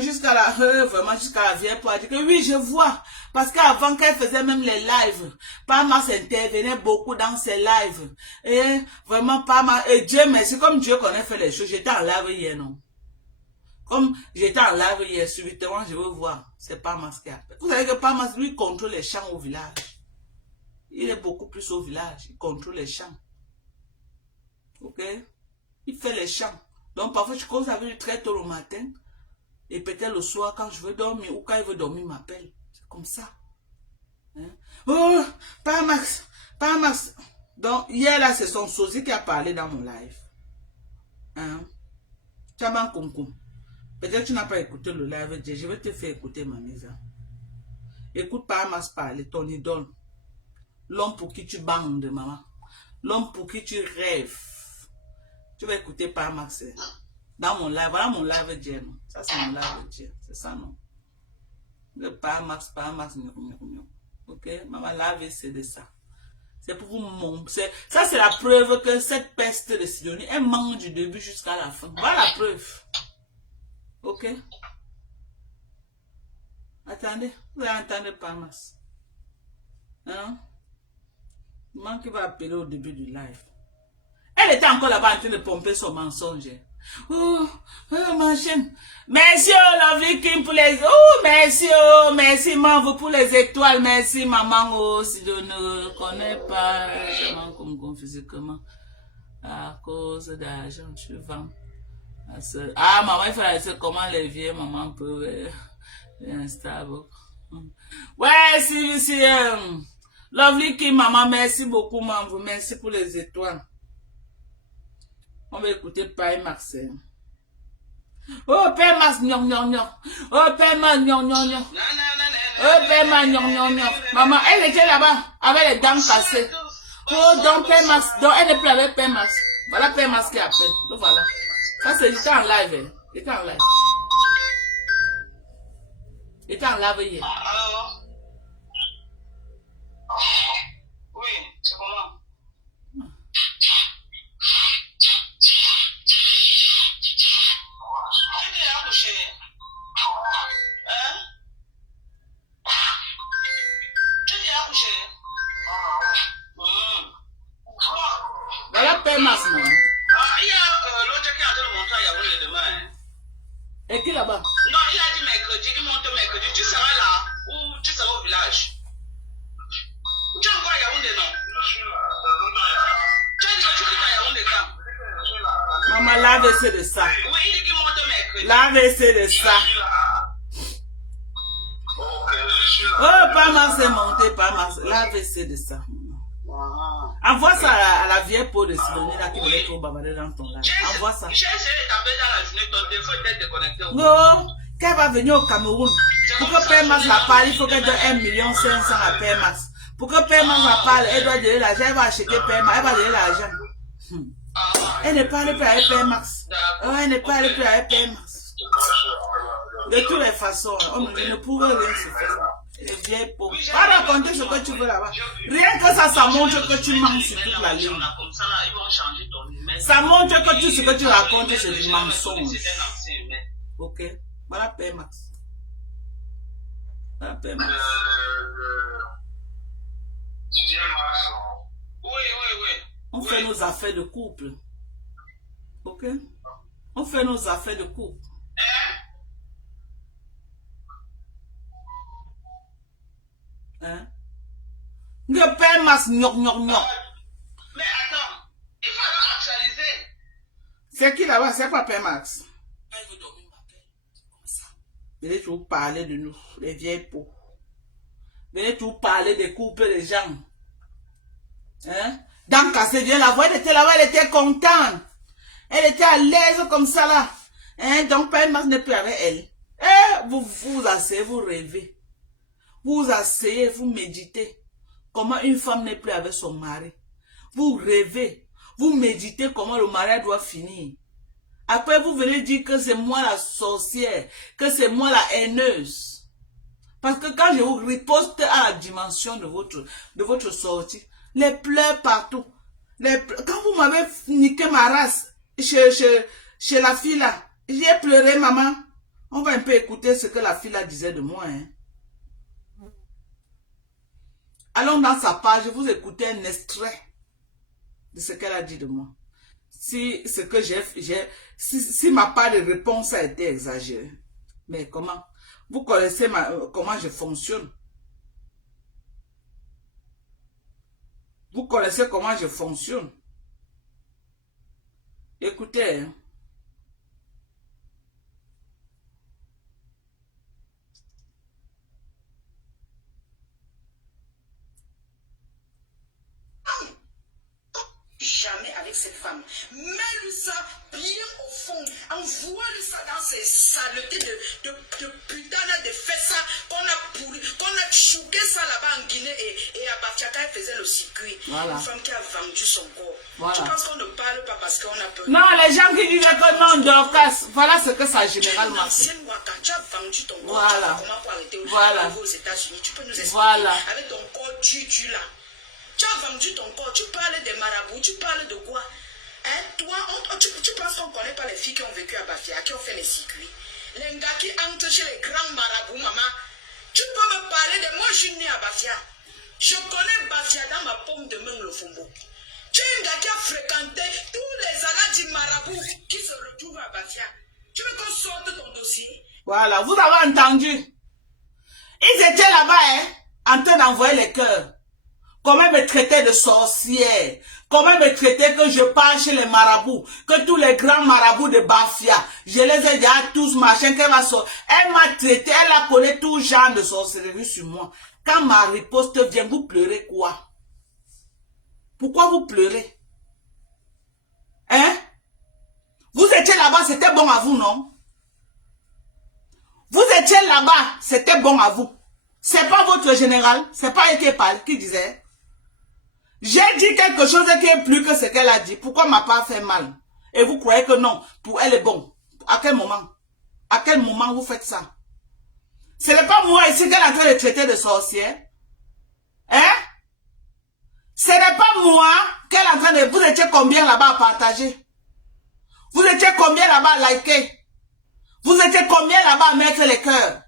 jusqu'à la, vraiment, jusqu'à la vieille pour dire que, oui, je vois, Parce qu'avant qu'elle faisait même les lives, Pama s'intervenait beaucoup dans ses lives. Et vraiment, Pama, et Dieu merci, comme Dieu connaît fait les choses, j'étais en live hier, non? Comme j'étais en live hier, subitement, je veux voir. C'est Pama qui appelle. Vous savez que Pama, lui, contrôle les champs au village. Il est beaucoup plus au village. Il contrôle les champs. Ok? Il fait les champs. Donc, parfois, je commence avec lui très tôt le matin. Et peut-être le soir, quand je veux dormir, ou quand il veut dormir, il m'appelle. C'est comme ça. Hein? Oh, pas Max. Pas Max. Donc, hier, là, c'est son sosie qui a parlé dans mon live. Hein? Tchaban Koum. Peut-être que tu n'as pas écouté le live. Je vais te faire écouter ma mise. Écoute pas Max parler, ton idole. L'homme pour qui tu bandes, maman. L'homme pour qui tu rêves. Tu vas écouter par Max. Dans mon live. Voilà mon live Dieu. Ça, c'est mon live Dieu. C'est ça, non? Le par Max. Ok? Maman, live, c'est de ça. C'est pour vous montrer. Ça, c'est la preuve que cette peste de Sidonie, elle mange du début jusqu'à la fin. Voilà la preuve. Ok? Attendez. Vous allez entendre par Max. Hein? Maman qui va appeler au début du live. Elle était encore là-bas en train de pomper son mensonge. Oh, ma chaîne. Merci, Lovely Kim pour les... Oh, merci, maman, pour les étoiles. Merci, maman, oh, si je ne connais pas, maman, comme physiquement, à cause d'argent, tu vends. Ah, maman, il faut laisser comment les vieux, maman, peuvent instable. Ouais, si, Lovely Kim, maman, merci beaucoup, maman, merci pour les étoiles. On va écouter Père Marcel. Oh, Père Max, non. Oh, Père Max, non. Oh, Père Max, non. Maman, elle était là-bas, avec les dents cassées. Oh, donc Père Max, donc elle n'est plus avec Père Max. Voilà Père Max qui appelle. Donc voilà. Ça, c'est, j'étais en live. J'étais en live. J'étais en live hier. Alors? Oui, c'est comment? Voilà Père Max, non? Il y a l'autre qui a de le montrer à Yaoundé demain. Et qui là-bas? Non, il a dit mercredi, il monte mercredi. Tu seras là ou tu seras au village? Tu es encore à Yaoundé, non? Tu as dit que tu quittes à Yaoundé quand? Maman, l'AVC de ça. Oui, il dit qu'il monte mercredi. L'AVC de ça. Oh, pas Max est monté, pas Max. L'AVC de ça. Envoie ça à la vieille peau de Sidonie là qui devait trop bavarder dans ton live. Envoie ça. J'ai essayé de taper dans la journée, ton téléphone était déconnecté. Non, qu'elle va venir au Cameroun. Pour que Père Max la parle, il faut qu'elle donne 1,5 million à Père Max. Pour que Père Max la parle, elle doit donner l'argent, elle va acheter Père Max, elle va donner l'argent. Elle ne parle plus avec Père Max. Elle ne parle plus avec Père Max. De toutes les façons, on ne pourrait rien se faire. Les vieilles pauvres. Va raconter ce que tu veux là-bas. Rien que ça montre que tu mens sur toute la ligne. Ça montre que tout ce que tu racontes, c'est du mensonge. Ok. Voilà Père Max. Voilà Père Max. Oui. On fait nos affaires de couple. Ok? On fait nos affaires de couple. Hein? Le Père Max, gnoc. Mais attends, il faut actualiser. C'est qui là-bas? C'est pas Père Max. Elle veut dormir, m'appelle. Comme ça. Venez toujours parler de nous, les vieilles peaux. Venez toujours parler des couples des gens. Hein? Dans Cassé, viens la voir, elle était là-bas, elle était contente. Elle était à l'aise comme ça là. Hein? Donc Père Max n'est plus avec elle. Vous vous asseyez, vous rêvez. Vous vous asseyez, vous méditez. Comment une femme n'est plus avec son mari. Vous rêvez. Vous méditez comment le mariage doit finir. Après, vous venez dire que c'est moi la sorcière. Que c'est moi la haineuse. Parce que quand je vous riposte à la dimension de votre sortie, les pleurs partout. Quand vous m'avez niqué ma race chez la fille là, j'ai pleuré, maman. On va un peu écouter ce que la fille là disait de moi. Hein. Allons dans sa page, je vous écouter un extrait de ce qu'elle a dit de moi. Si ce que si ma part de réponse a été exagérée. Mais comment? Vous connaissez comment je fonctionne. Vous connaissez comment je fonctionne. Écoutez, hein. Jamais avec cette femme. Mets-lui ça bien au fond. Envoie-lui ça dans ces saletés de putain de fesses qu'on a pourri, qu'on a chouqué ça là-bas en Guinée et à Baftiaka, elle faisait le circuit. Voilà. Une femme qui a vendu son corps. Voilà. Tu penses qu'on ne parle pas parce qu'on a peur? Non, les gens qui disent que non, Dorcas, voilà ce que ça a généralement fait. Tu as vendu ton corps. Voilà. Comment pour arrêter Voilà. aux États-Unis? Tu peux nous expliquer? Voilà. Avec ton corps tu là. Tu as vendu ton corps, tu parles des marabouts, tu parles de quoi? Hein? Toi, tu penses qu'on ne connaît pas les filles qui ont vécu à Bafia, qui ont fait les circuits? Les gars qui entrent chez les grands marabouts, maman. Tu peux me parler de moi, je suis né à Bafia. Je connais Bafia dans ma paume de main, le fombo. Tu es un gars qui a fréquenté tous les alas du marabout qui se retrouvent à Bafia. Tu veux qu'on sorte ton dossier? Voilà, vous avez entendu. Ils étaient là-bas, hein, en train d'envoyer les cœurs. Comment me traiter de sorcière? Comment me traiter que je pars chez les marabouts? Que tous les grands marabouts de Bafia, je les ai déjà tous machin qu'elle va sortir. Elle m'a traité, elle a collé tout genre de sorcellerie sur moi. Quand ma riposte vient, vous pleurez quoi? Pourquoi vous pleurez? Hein? Vous étiez là-bas, c'était bon à vous, non? Vous étiez là-bas, c'était bon à vous. C'est pas votre général, c'est pas elle qui disait. J'ai dit quelque chose qui est plus que ce qu'elle a dit. Pourquoi m'a pas fait mal? Et vous croyez que non, pour elle est bon. À quel moment? À quel moment vous faites ça? Ce n'est pas moi ici qu'elle est en train de traiter de sorcière. Hein? Ce n'est pas moi qu'elle est en train de... Vous étiez combien là-bas à partager? Vous étiez combien là-bas à liker? Vous étiez combien là-bas à mettre les cœurs?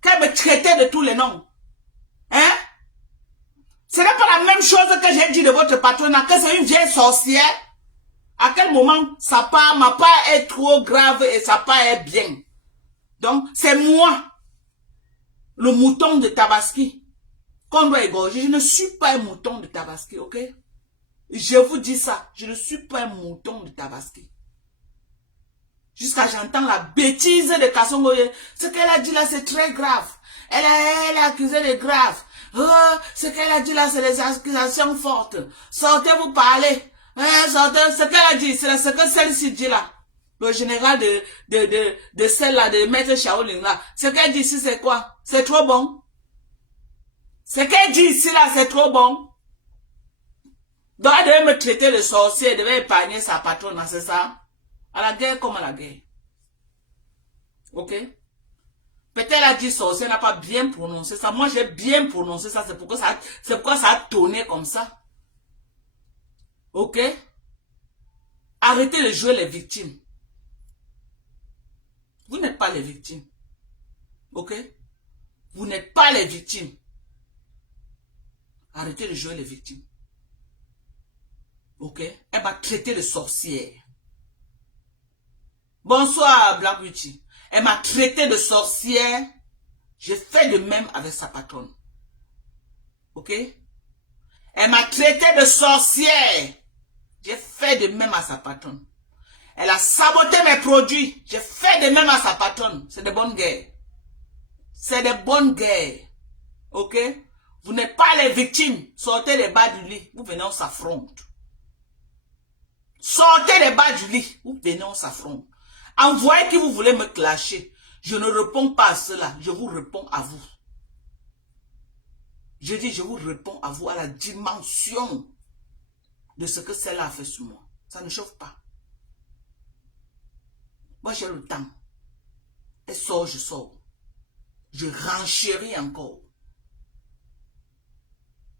Qu'elle me traitait de tous les noms. Hein? Ce n'est pas la même chose que j'ai dit de votre patronat, que c'est une vieille sorcière. À quel moment ma part est trop grave et sa part est bien? Donc, c'est moi, le mouton de Tabaski, qu'on doit égorger. Je ne suis pas un mouton de Tabaski, ok? Je vous dis ça, je ne suis pas un mouton de Tabaski. Jusqu'à j'entends la bêtise de Kassongoye. Ce qu'elle a dit là, c'est très grave. Elle a accusé de grave. Oh, ce qu'elle a dit là, c'est des accusations fortes. Sortez, vous parlez. Sortez, ce qu'elle a dit, c'est ce que celle-ci dit là. Le général de celle-là, de Maître Shaolin là. Ce qu'elle dit ici, c'est quoi? C'est trop bon. Ce qu'elle dit ici là, c'est trop bon. Donc, elle devait me traiter de sorcier, elle devait épargner sa patronne, c'est ça? À la guerre comme à la guerre. Ok? Peut-être elle a dit sorcier, elle n'a pas bien prononcé ça. Moi, j'ai bien prononcé ça. C'est pourquoi ça a tourné comme ça. Ok? Arrêtez de jouer les victimes. Vous n'êtes pas les victimes. Ok? Vous n'êtes pas les victimes. Arrêtez de jouer les victimes. Ok? Elle m'a traité de sorcière. Bonsoir, Black Beauty. Elle m'a traité de sorcière. J'ai fait de même avec sa patronne. Ok? Elle m'a traité de sorcière. J'ai fait de même à sa patronne. Elle a saboté mes produits. J'ai fait de même à sa patronne. C'est de bonnes guerres. C'est de bonnes guerres. Ok? Vous n'êtes pas les victimes. Sortez les bas du lit. Vous venez, on s'affronte. Sortez les bas du lit. Vous venez, on s'affronte. Envoyez qui vous voulez me clasher. Je ne réponds pas à cela. Je vous réponds à vous. Je dis, je vous réponds à vous, à la dimension de ce que celle-là a fait sur moi. Ça ne chauffe pas. Moi, j'ai le temps. Elle sort, je sors. Je renchéris encore.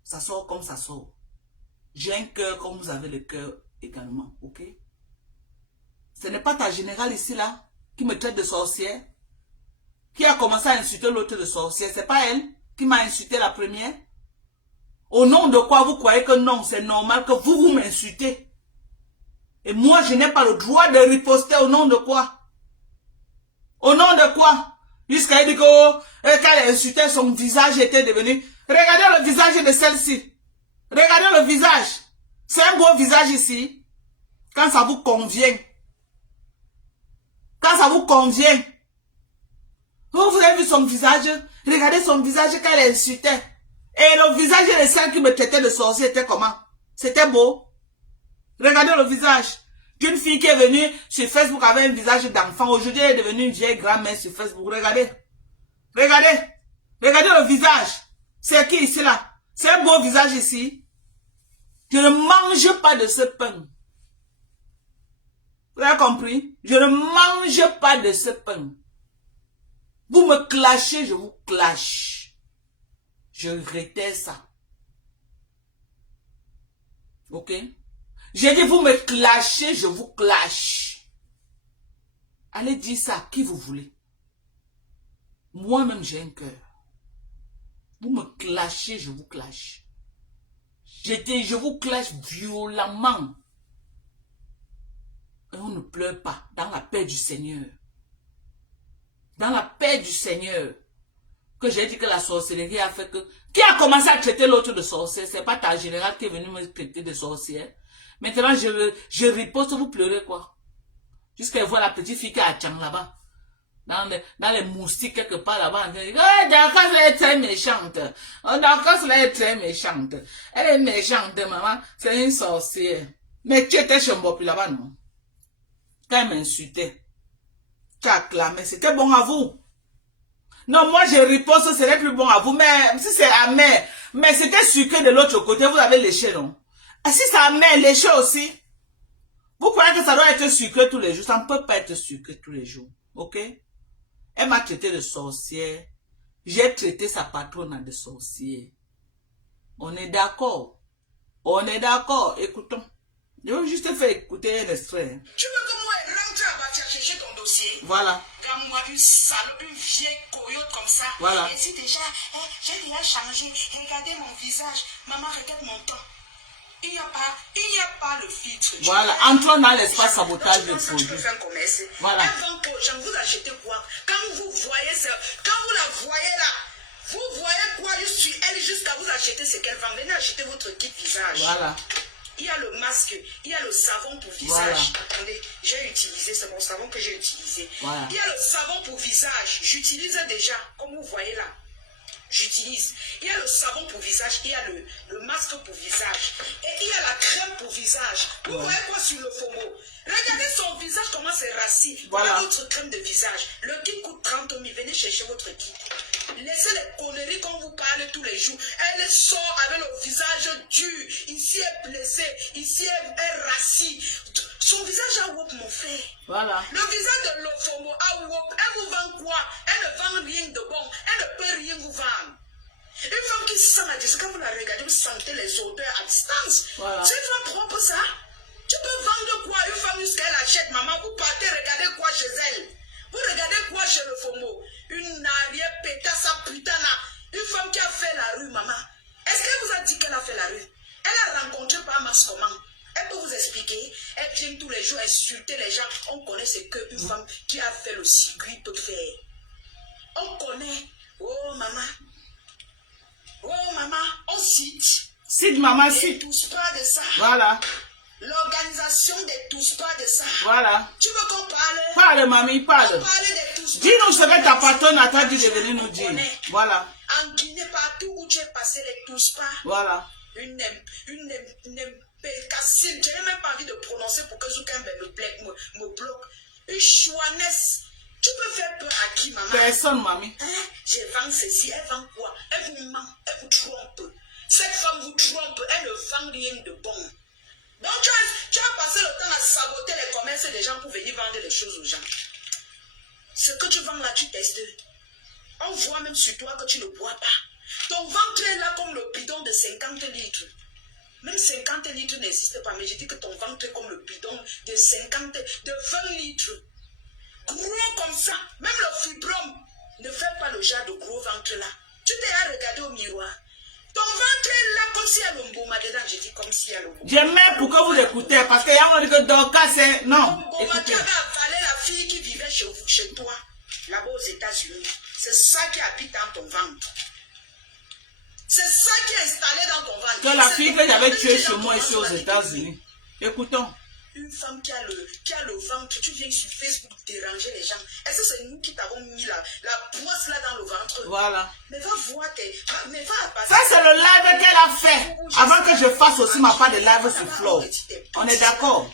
Ça sort comme ça sort. J'ai un cœur comme vous avez le cœur également. Ok? Ce n'est pas ta générale ici, là, qui me traite de sorcière, qui a commencé à insulter l'autre de sorcière. C'est pas elle qui m'a insulté la première. Au nom de quoi vous croyez que non, c'est normal que vous m'insultez? Et moi, je n'ai pas le droit de riposter au nom de quoi? Au nom de quoi? Jusqu'à dire que quand elle insultait, son visage était devenu... Regardez le visage de celle-ci. Regardez le visage. C'est un beau visage ici. Quand ça vous convient. Quand ça vous convient. Vous avez vu son visage? Regardez son visage quand elle insultait. Et le visage de celle qui me traitait de sorcier était comment? C'était beau. Regardez le visage d'une fille qui est venue sur Facebook avec un visage d'enfant. Aujourd'hui, elle est devenue une vieille grand-mère sur Facebook. Regardez. Regardez. Regardez le visage. C'est qui ici là? C'est un beau visage ici. Je ne mange pas de ce pain. Vous avez compris? Je ne mange pas de ce pain. Vous me clashez, je vous clash. Je regrettais ça. Ok? J'ai dit, vous me clashez, je vous clash. Allez dire ça à qui vous voulez. Moi-même, j'ai un cœur. Vous me clashez, je vous clash. Je vous clash violemment. Et on ne pleure pas dans la paix du Seigneur. Dans la paix du Seigneur. Que j'ai dit que la sorcellerie a fait que... Qui a commencé à traiter l'autre de sorcière? C'est pas ta générale qui est venue me traiter de sorcière. Maintenant, je riposte, vous pleurez quoi? Jusqu'à voir la petite fille qui est à Tchang là-bas. Dans les moustiques quelque part là-bas. Oh, d'accord, elle est très méchante. Oh, d'accord, elle est très méchante. Elle est méchante, maman. C'est une sorcière. Mais tu étais chez moi, puis là-bas, non? Quand elle m'insultait, tu as acclamé, c'était bon à vous. Non, moi je riposte, ce n'est plus bon à vous, mais si c'est amer, mais c'était sucré de l'autre côté, vous avez léché, non? Et si c'est amer, léché aussi. Vous croyez que ça doit être sucré tous les jours? Ça ne peut pas être sucré tous les jours, ok? Elle m'a traité de sorcière. J'ai traité sa patronne de sorcière. On est d'accord? On est d'accord, écoutons. Je vais juste faire écouter un extrait. Tu veux que moi rentre à Batia chercher ton dossier? Voilà. Quand moi, une salope, une vieille coyote comme ça. Voilà. Et si déjà, j'ai déjà changé. Regardez mon visage. Maman, regarde mon temps. Il n'y a pas le filtre. Voilà. Entrons dans l'espace sabotage de produits. Tu peux faire un commerce. Voilà. Avant que j'en vous achetez quoi? Quand vous voyez ça, quand vous la voyez là, vous voyez quoi? Je suis elle jusqu'à vous acheter ce qu'elle vend. Venez acheter votre kit visage. Voilà. Il y a le masque, il y a le savon pour visage. Voilà. Attendez, j'ai utilisé, c'est mon savon que j'ai utilisé. Voilà. Il y a le savon pour visage, j'utilise déjà, comme vous voyez là. J'utilise. Il y a le savon pour visage, il y a le masque pour visage. Et il y a la crème pour visage. Vous voyez quoi sur le FOMO? Regardez son visage, comment c'est rassis. Voilà votre crème de visage. Le kit coûte 30 000. Venez chercher votre kit. Laissez les conneries qu'on vous parle tous les jours. Elle sort avec le visage dur. Ici elle est blessée. Ici elle est rassis. Son visage a wop, mon frère. Voilà. Le visage de l'Ofomo a wop. Elle vous vend quoi? Elle ne vend rien de bon. Elle ne peut rien vous vendre. Une femme qui sent la distance, quand vous la regardez, vous sentez les odeurs à distance. Voilà. C'est une femme propre, ça. Tu peux vendre quoi? Une femme jusqu'à elle achète, maman, vous partez, regardez quoi chez elle. Vous regardez quoi chez le FOMO? Une arrière pétasse, sa putain là. Une femme qui a fait la rue, maman. Est-ce qu'elle vous a dit qu'elle a fait la rue? Elle a rencontré par masse comment? Elle peut vous expliquer. Elle vient tous les jours insulter les gens. On connaît ce qu'une femme qui a fait le circuit peut faire. On connaît. Oh maman. Oh maman, on cite. Cite maman, Ne cite. touche pas de ça. Voilà. L'organisation ne touche pas de ça. Voilà. Tu veux qu'on parle? Parle, mamie, parle. On parle de touche pas. Dis-nous ce que ta patronne a dit de venir nous dire. Voilà. En Guinée, partout où tu es passé, les touche pas. Voilà. Une Cassine, je n'ai même pas envie de prononcer pour que Zoukembe me bloque. Une chouanesse. Tu peux faire peur à qui, maman? Personne, mamie. Hein? Je vends ceci, elle vend quoi? Elle vous ment, elle vous trompe. Cette femme vous trompe, elle ne vend rien de bon. Donc tu as passé le temps à saboter les commerces des gens pour venir vendre les choses aux gens. Ce que tu vends là, tu testes. On voit même sur toi que tu ne bois pas. Ton ventre est là comme le bidon de 50 litres. Même 50 litres n'existe pas, mais je dis que ton ventre est comme le bidon de 20 litres. Gros comme ça. Même le fibrome ne fait pas le genre de gros ventre là. Tu t'es à regarder au miroir. Ton ventre est là comme Comme si elle mboma dedans, je dis comme si elle mboma. Je mets pour que vous écoutez, parce qu'il y a un dit que Dorcas c'est... Non, Mboma qui écoutez. avait avalé la fille qui vivait chez toi, là-bas aux États-Unis. C'est ça qui habite dans ton ventre. C'est ça qui est installé dans ton ventre. Que la fille que j'avais tuée chez moi ici aux États-Unis. Écoutons. Une femme qui a le ventre, tu viens sur Facebook déranger les gens. Est-ce que c'est nous qui t'avons mis la poisse là dans le ventre? Voilà. Mais va voir mais va passer. Ça, c'est le live qu'elle a fait. Avant que je fasse aussi ma part de live sur Flow. On est d'accord?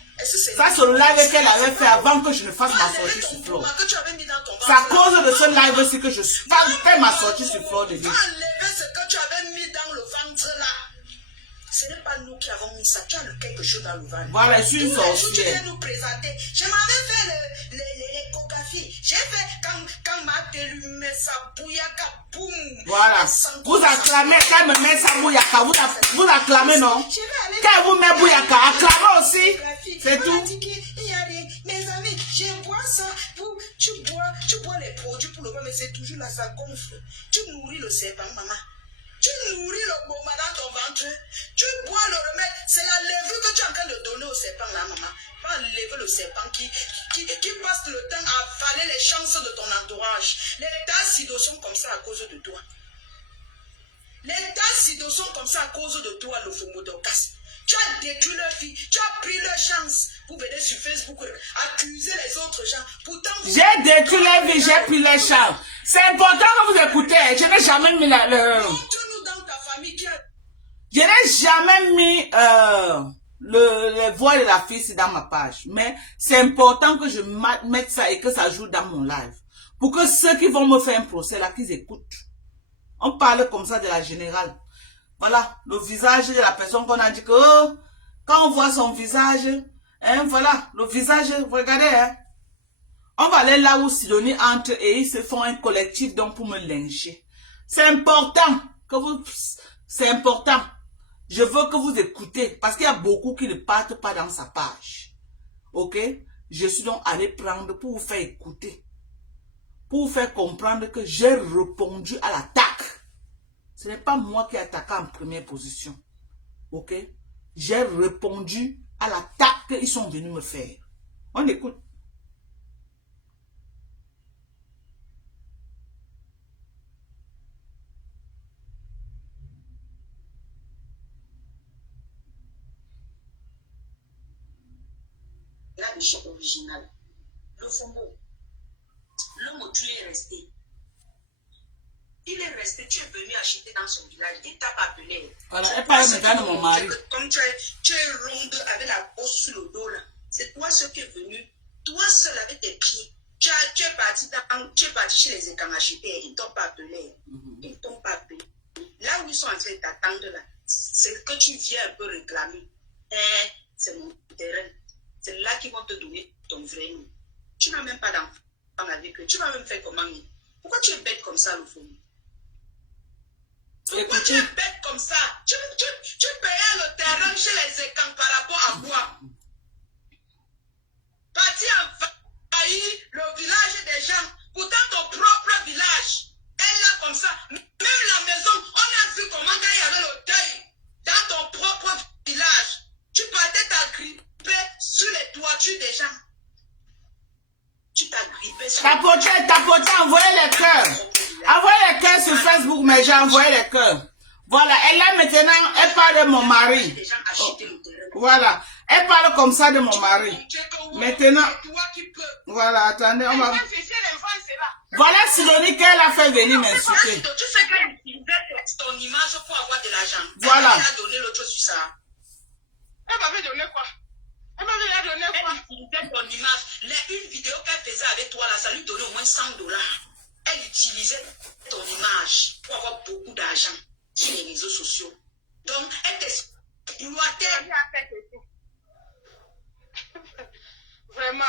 Ça, c'est le live qu'elle avait fait avant que je ne fasse ma sortie sur Flow. C'est à cause de ce live-ci que je fais ma sortie sur Flow de lui. Va enlever ce que tu avais mis dans le ventre là. Ce n'est pas nous qui avons mis ça. Tu as quelque chose dans le ventre. Voilà, je suis une Tu viens sorcière. nous présenter. Je m'avais fait l'échographie. J'ai fait quand ma télé sa bouillaka, boum. Voilà. Vous acclamez, quand elle me met sa bouillaka, vous acclamez, non? Quand elle vous met bouillaka, acclamez aussi. C'est tout. Il y a mes amis, je bois ça. Tu bois les produits pour le moment, mais c'est toujours là, ça gonfle. Tu nourris le serpent, maman. Tu nourris le boma dans ton ventre. Tu bois le remède. C'est la levure que tu es en train de donner au serpent là, maman. Va enlever le serpent qui passe le temps à avaler les chances de ton entourage. Les tacidos sont comme ça à cause de toi. Les tacidos sont comme ça à cause de toi, le Fomodocas. Tu as détruit leur vie. Tu as pris leur chance. Vous venez sur Facebook accuser les autres gens. Pourtant, J'ai détruit leur vie, j'ai pris les champs. C'est important que vous écoutez. Je n'ai jamais mis montre-nous dans ta famille qui a... Je n'ai jamais mis le voix de la fille dans ma page. Mais c'est important que je mette ça et que ça joue dans mon live. Pour que ceux qui vont me faire un procès là, qu'ils écoutent. On parle comme ça de la générale. Voilà, le visage de la personne qu'on a dit que oh, quand on voit son visage, hein, voilà, le visage, regardez, hein. On va aller là où Sidonie entre et ils se font un collectif donc pour me lyncher. C'est important que vous, c'est important. Je veux que vous écoutez parce qu'il y a beaucoup qui ne partent pas dans sa page. Ok? Je suis donc allé prendre pour vous faire écouter. Pour vous faire comprendre que j'ai répondu à l'attaque. Ce n'est pas moi qui ai attaqué en première position. Ok? J'ai répondu à l'attaque qu'ils sont venus me faire. On écoute. La bichette originale. Le Fombo. L'homme où tu es resté. Il est resté, tu es venu acheter dans son village, il t'a appelé. Voilà, elle parle maintenant de mon mari. Comme tu es ronde avec la bosse sur le dos là, c'est toi seul qui est venu, toi seul avec tes pieds. Tu es parti chez les écangacheteurs, ils ne t'ont pas appelé. Ils ne t'ont pas appelé. Là où ils sont en train de t'attendre là, c'est que tu viens un peu réclamer. C'est mon terrain. C'est là qu'ils vont te donner ton vrai nom. Tu n'as même pas d'enfant avec eux. Tu vas même faire comment? Pourquoi tu es bête comme ça, le fou? Pourquoi tu es bête comme ça? Tu payais le terrain chez les écans par rapport à quoi? Parti envahir le village des gens, pourtant ton propre village est là comme ça. Même la maison, on a vu comment il y avait le deuil dans ton propre village. Tu partais t'agripper sur les toitures des gens. Tu t'agrippais sur Tapotez, envoyez les cœurs. Envoyez les cœurs sur Facebook, mais j'ai envoyé les cœurs. Voilà, elle là maintenant, elle parle de mon mari. Oh, voilà, elle parle comme ça de mon mari. Maintenant, voilà, attendez, on va... Voilà Sidonie qu'elle a fait venir m'insulter. Tu sais qu'elle utilisait ton image pour avoir de l'argent. Voilà. Elle a donné l'autre sur ça. Elle m'avait donné quoi? Elle m'avait donné quoi? Elle utilisait ton image. Une vidéo qu'elle faisait avec toi là, ça lui donnait au moins $100. Elle utilisait ton image pour avoir beaucoup d'argent sur les réseaux sociaux. Donc, elle t'exploitait. Vraiment.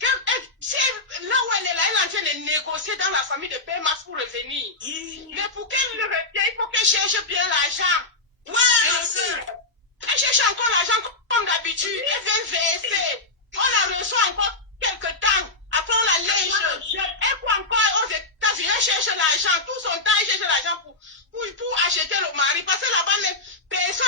Là où elle est là, elle est en train de négocier dans la famille de PMAS pour revenir. Mais pour qu'elle le revienne, il faut qu'elle cherche bien l'argent. Ouais, bien sûr. Elle cherche encore l'argent comme d'habitude. Elle vient verser. On la reçoit encore quelques temps. Après, on la lèche. Elle croit encore aux États-Unis. Elle cherche l'argent. Tout son temps, elle cherche l'argent pour acheter le mari. Parce que là-bas, personne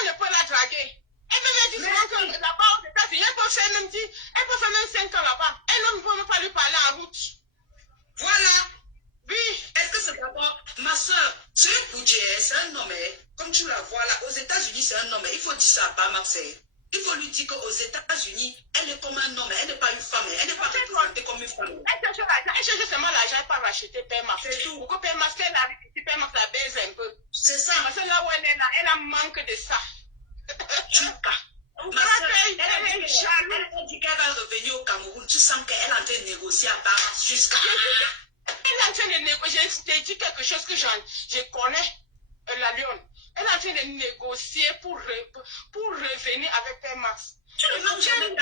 tu la vois là, aux États-Unis, c'est un homme. Il faut dire ça à Bamax. Il faut lui dire qu'aux États-Unis, elle est comme un homme. Elle n'est pas une femme. Elle n'est pas représentée comme une femme. Elle cherche seulement l'argent pour racheter Père-Max. C'est tout. Pourquoi Père-Max, elle arrive ici, Père-Max la baise un peu. C'est ça. Parce que là où elle est là, elle a manque de ça. Tu pas. Ma soeur, elle a dit qu'elle va revenir au Cameroun. Tu sens qu'elle est en train de négocier à Bamax jusqu'à... Elle est en train de négocier. Je t'ai dit quelque chose que je connais, la Lyon. Elle est en train de négocier pour revenir avec Père-Max. Tu ne manges jamais.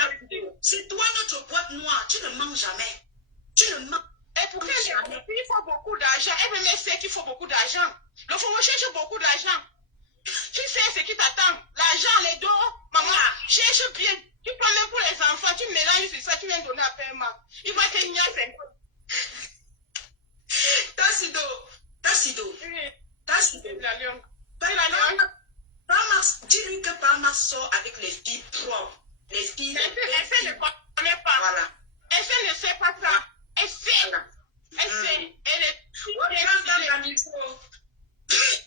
C'est toi notre boîte noire. Tu ne manges jamais. Tu ne manges Et pour qu'elle jamais. Il faut beaucoup d'argent. Elle me sait qu'il faut beaucoup d'argent. Donc, il faut chercher beaucoup d'argent. Tu sais ce qui t'attend. L'argent, les dos. Maman, cherche bien. Tu prends même pour les enfants. Tu mélanges sur ça. Tu viens donner à Père-Max. Il va te niaiser un peu. Tassido. La Lyon. Bamax, dis-lui que Bamax sort avec les filles propres. Les filles. Elle ne connaît pas. Voilà. Elle ne sait pas ça. Elle sait. Voilà. Elle sait. Elle est bien stylée.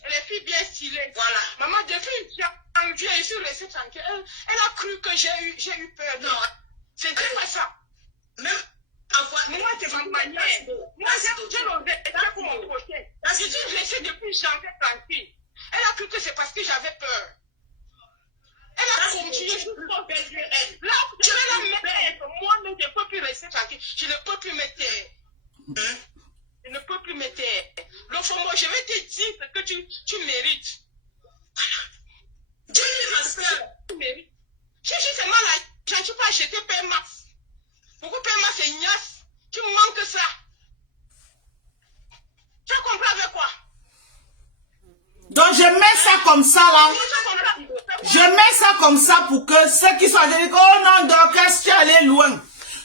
Elle est fille bien stylée. Voilà. Maman, depuis janvier, je suis restée tranquille. Elle a cru que j'ai eu peur. Non. C'était pas ça. Même moi, c'est ma manière. Moi, j'ai l'osé. C'est pour mon prochain. Je suis restée depuis janvier tranquille. Elle a cru que c'est parce que j'avais peur. Elle a continué jusqu'au baiser. Là, je vais la mettre. Moi, je ne peux plus rester tranquille. Je ne peux plus me taire. Je ne peux plus me taire. Donc, moi, je vais te dire ce que tu mérites. dis-lui, ma soeur. Tu mérites. Cherche seulement l'argent. Tu peux acheter Père-Max. Pourquoi Père-Max est ignace? Tu manques ça. Tu comprends avec quoi? Donc je mets ça comme ça là. Je mets ça comme ça pour que ceux qui sont dit oh non, Dorcas, tu es allé loin.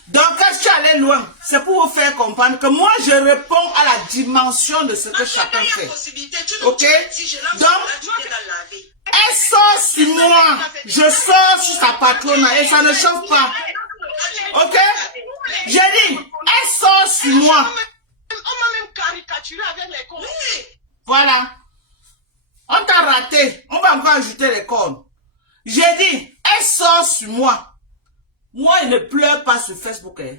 Dorcas, tu es allé loin. C'est pour vous faire comprendre que moi je réponds à la dimension de ce que chacun fait. Ok? Donc, elle sort sur moi. Je sors sur sa patronne et ça ne chauffe pas. Ok? J'ai dit, elle sort sur moi. On m'a même caricaturé avec les cornes. Voilà. On t'a raté. On va encore ajouter les cornes. J'ai dit, elle sort sur moi. Moi, je ne pleure pas sur Facebook. Hein.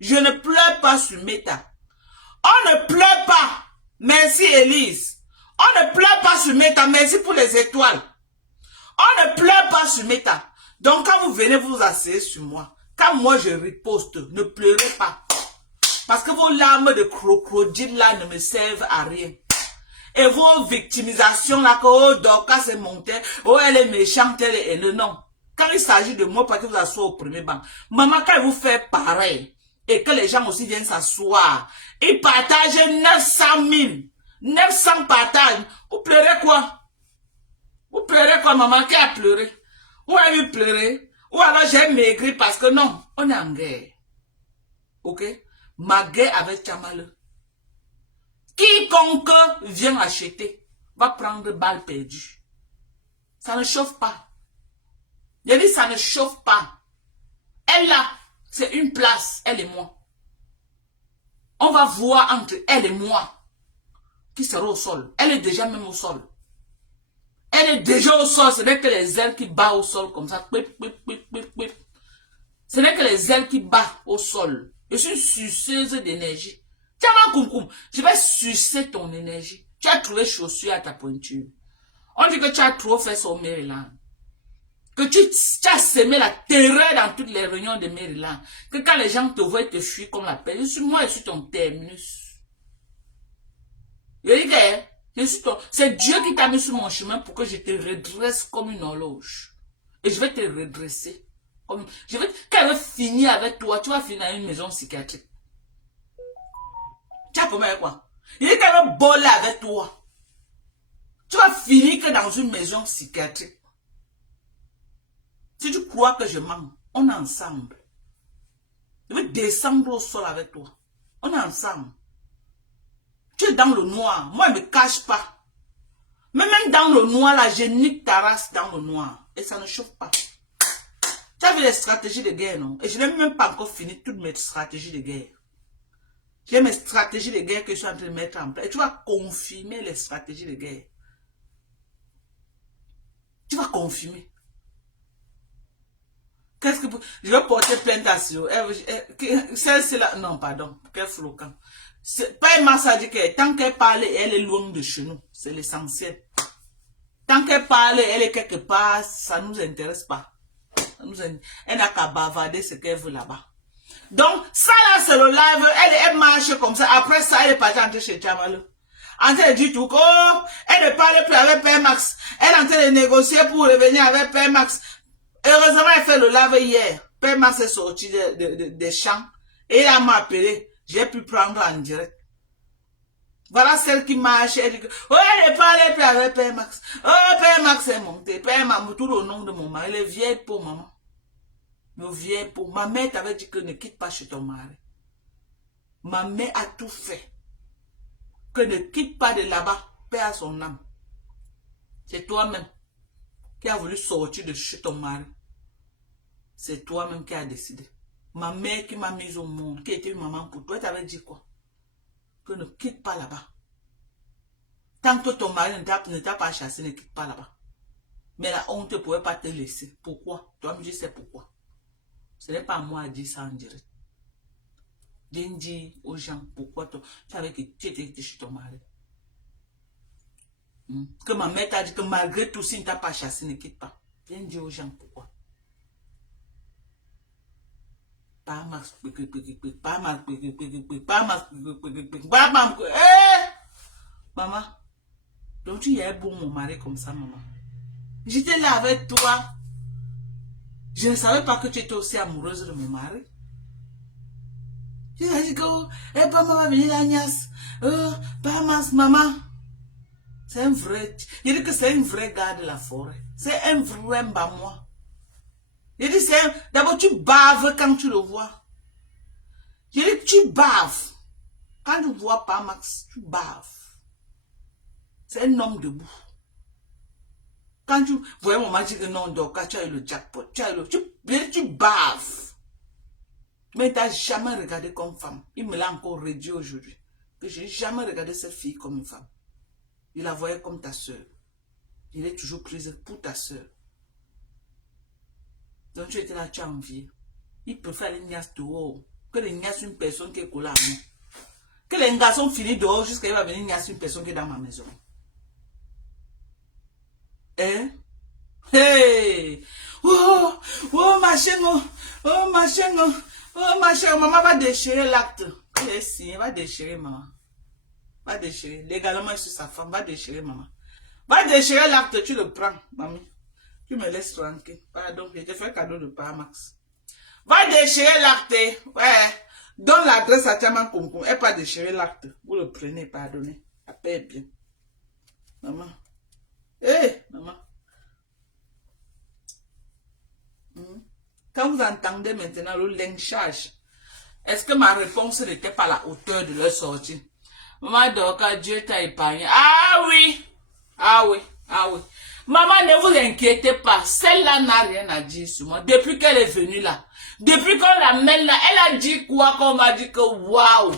Je ne pleure pas sur Meta. On ne pleure pas. Merci, Elise. On ne pleure pas sur Meta. Merci pour les étoiles. On ne pleure pas sur Meta. Donc, quand vous venez vous asseyez sur moi, quand moi je riposte, ne pleurez pas. Parce que vos larmes de crocodile là ne me servent à rien. Et vos victimisations là, que oh, Dorcas est montée, oh, elle est méchante, elle est haine. Non. Quand il s'agit de moi, parce que vous asseyez au premier banc. Maman, quand elle vous fait pareil, et que les gens aussi viennent s'asseoir, ils partagent 900 000. 900 partages. Vous pleurez quoi? Vous pleurez quoi, maman? Qui a pleuré? Où avez-vous pleuré? Ou alors j'ai maigri parce que non, on est en guerre. Ok? Ma guerre avec Tchamale. Quiconque vient acheter va prendre balle perdue. Ça ne chauffe pas. Je dis ça ne chauffe pas. Elle là, c'est une place, elle et moi. On va voir entre elle et moi qui sera au sol. Elle est déjà même au sol. Elle est déjà au sol, ce n'est que les ailes qui battent au sol comme ça. Ce n'est que les ailes qui battent au sol. Je suis suceuse d'énergie. Tiens, ma coucou, je vais sucer ton énergie. Tu as trouvé chaussure à ta pointure. On dit que tu as trop fait au Maryland. Que tu as semé la terreur dans toutes les réunions de Maryland. Que quand les gens te voient te fuir comme la paix. Moi, je suis ton terminus. C'est Dieu qui t'a mis sur mon chemin pour que je te redresse comme une horloge. Et je vais te redresser. Quand elle va finir avec toi, tu vas finir dans une maison psychiatrique. Tu as compris quoi? Il dit qu'elle va voler avec toi. Tu vas finir que dans une maison psychiatrique. Si tu crois que je mens, on est ensemble. Je vais descendre au sol avec toi. On est ensemble. Tu es dans le noir. Moi, je ne me cache pas. Mais même dans le noir, là, je nique ta race dans le noir. Et ça ne chauffe pas. Tu as vu les stratégies de guerre, non? Et je n'ai même pas encore fini toutes mes stratégies de guerre. J'ai mes stratégies de guerre que je suis en train de mettre en place. Et tu vas confirmer les stratégies de guerre. Tu vas confirmer. Qu'est-ce que... Je vais porter plainte à Silo. Celle-là... Non, pardon. Quel flocon. Pas un massage que tant qu'elle parle, elle est loin de chez nous. C'est l'essentiel. Tant qu'elle parle, elle est quelque part, ça ne nous intéresse pas. Elle n'a qu'à bavarder ce qu'elle veut là-bas. Donc, ça là, c'est le live. Elle marche comme ça. Après ça, elle est partie entrer chez Tchamalo. En train de dire tout. Oh, elle ne parle plus avec Père Max. Elle est en train de négocier pour revenir avec Père Max. Heureusement, elle fait le live hier. Père Max est sorti des champs. Et il m'a appelé. J'ai pu prendre en direct. Voilà celle qui marche. Elle dit que, oh, elle ne parle plus avec Père Max. Oh, Père Max est monté. Père Max, tout le nom de mon mari. Elle est vieille pour maman. Le vieille pour. Ma mère t'avait dit que ne quitte pas chez ton mari. Ma mère a tout fait. Que ne quitte pas de là-bas. Paix à son âme. C'est toi-même qui a voulu sortir de chez ton mari. C'est toi-même qui a décidé. Ma mère qui m'a mise au monde, qui était une maman pour toi, elle t'avait dit quoi? Que ne quitte pas là-bas. Tant que ton mari ne t'a pas chassé, ne quitte pas là-bas. Mais la honte ne pouvait pas te laisser. Pourquoi? Toi me dis c'est pourquoi. Ce n'est pas à moi à dire ça en direct. Viens dire aux gens pourquoi tu savais que tu étais chez ton mari. Que ma mère t'a dit que malgré tout, si ne t'a pas chassé, ne quitte pas. Viens dire aux gens pourquoi. Pas Max, pas Max, pas Max, pas Max. Maman, donc tu es bon mon mari comme ça, maman. J'étais là avec toi. Je ne savais pas que tu étais aussi amoureuse de mon mari. Tu as dit que, pas maman venir la niasse. Pas Max, maman. C'est un vrai, il dit que c'est un vrai gars de la forêt. C'est un vrai moi. Il dit c'est, d'abord tu baves quand tu le vois. Il dit tu baves. Quand tu vois pas Max, tu baves. C'est un homme debout. Quand tu vois mon mari dit que non, donc tu as eu le jackpot, tu baves. Mais tu n'as jamais regardé comme femme. Il me l'a encore réduit aujourd'hui. Que je n'ai jamais regardé cette fille comme une femme. Il la voyait comme ta soeur. Il est toujours prise pour ta soeur. Donc tu étais là, tu as envie. Il préfère les niasses dehors que les niasses une personne qui est collée à moi. Que les garçons finissent dehors jusqu'à il va venir niasses une personne qui est dans ma maison. Hein? Hey! Oh! Oh machin! Oh machin! Oh machin! Maman va déchirer l'acte. Elle va déchirer maman. Va déchirer. Légalement sur sa femme. Va déchirer maman. Va déchirer l'acte. Tu le prends, mamie. Tu me laisses tranquille. Pardon, je te fais un cadeau de Père Max. Va déchirer l'acte. Ouais. Donne l'adresse à Tchaman Koum. Elle pas déchirer l'acte. Vous le prenez, pardonnez. La paix est bien. Maman. Hé, maman. Quand vous entendez maintenant le lynchage, est-ce que ma réponse n'était pas à la hauteur de leur sortie? Maman, donc, Dieu t'a épargné. Ah oui! Ah oui! Ah oui! Maman, ne vous inquiétez pas. Celle-là n'a rien à dire sur moi. Depuis qu'elle est venue là. Depuis qu'on l'amène là. Elle a dit quoi qu'on m'a dit que waouh.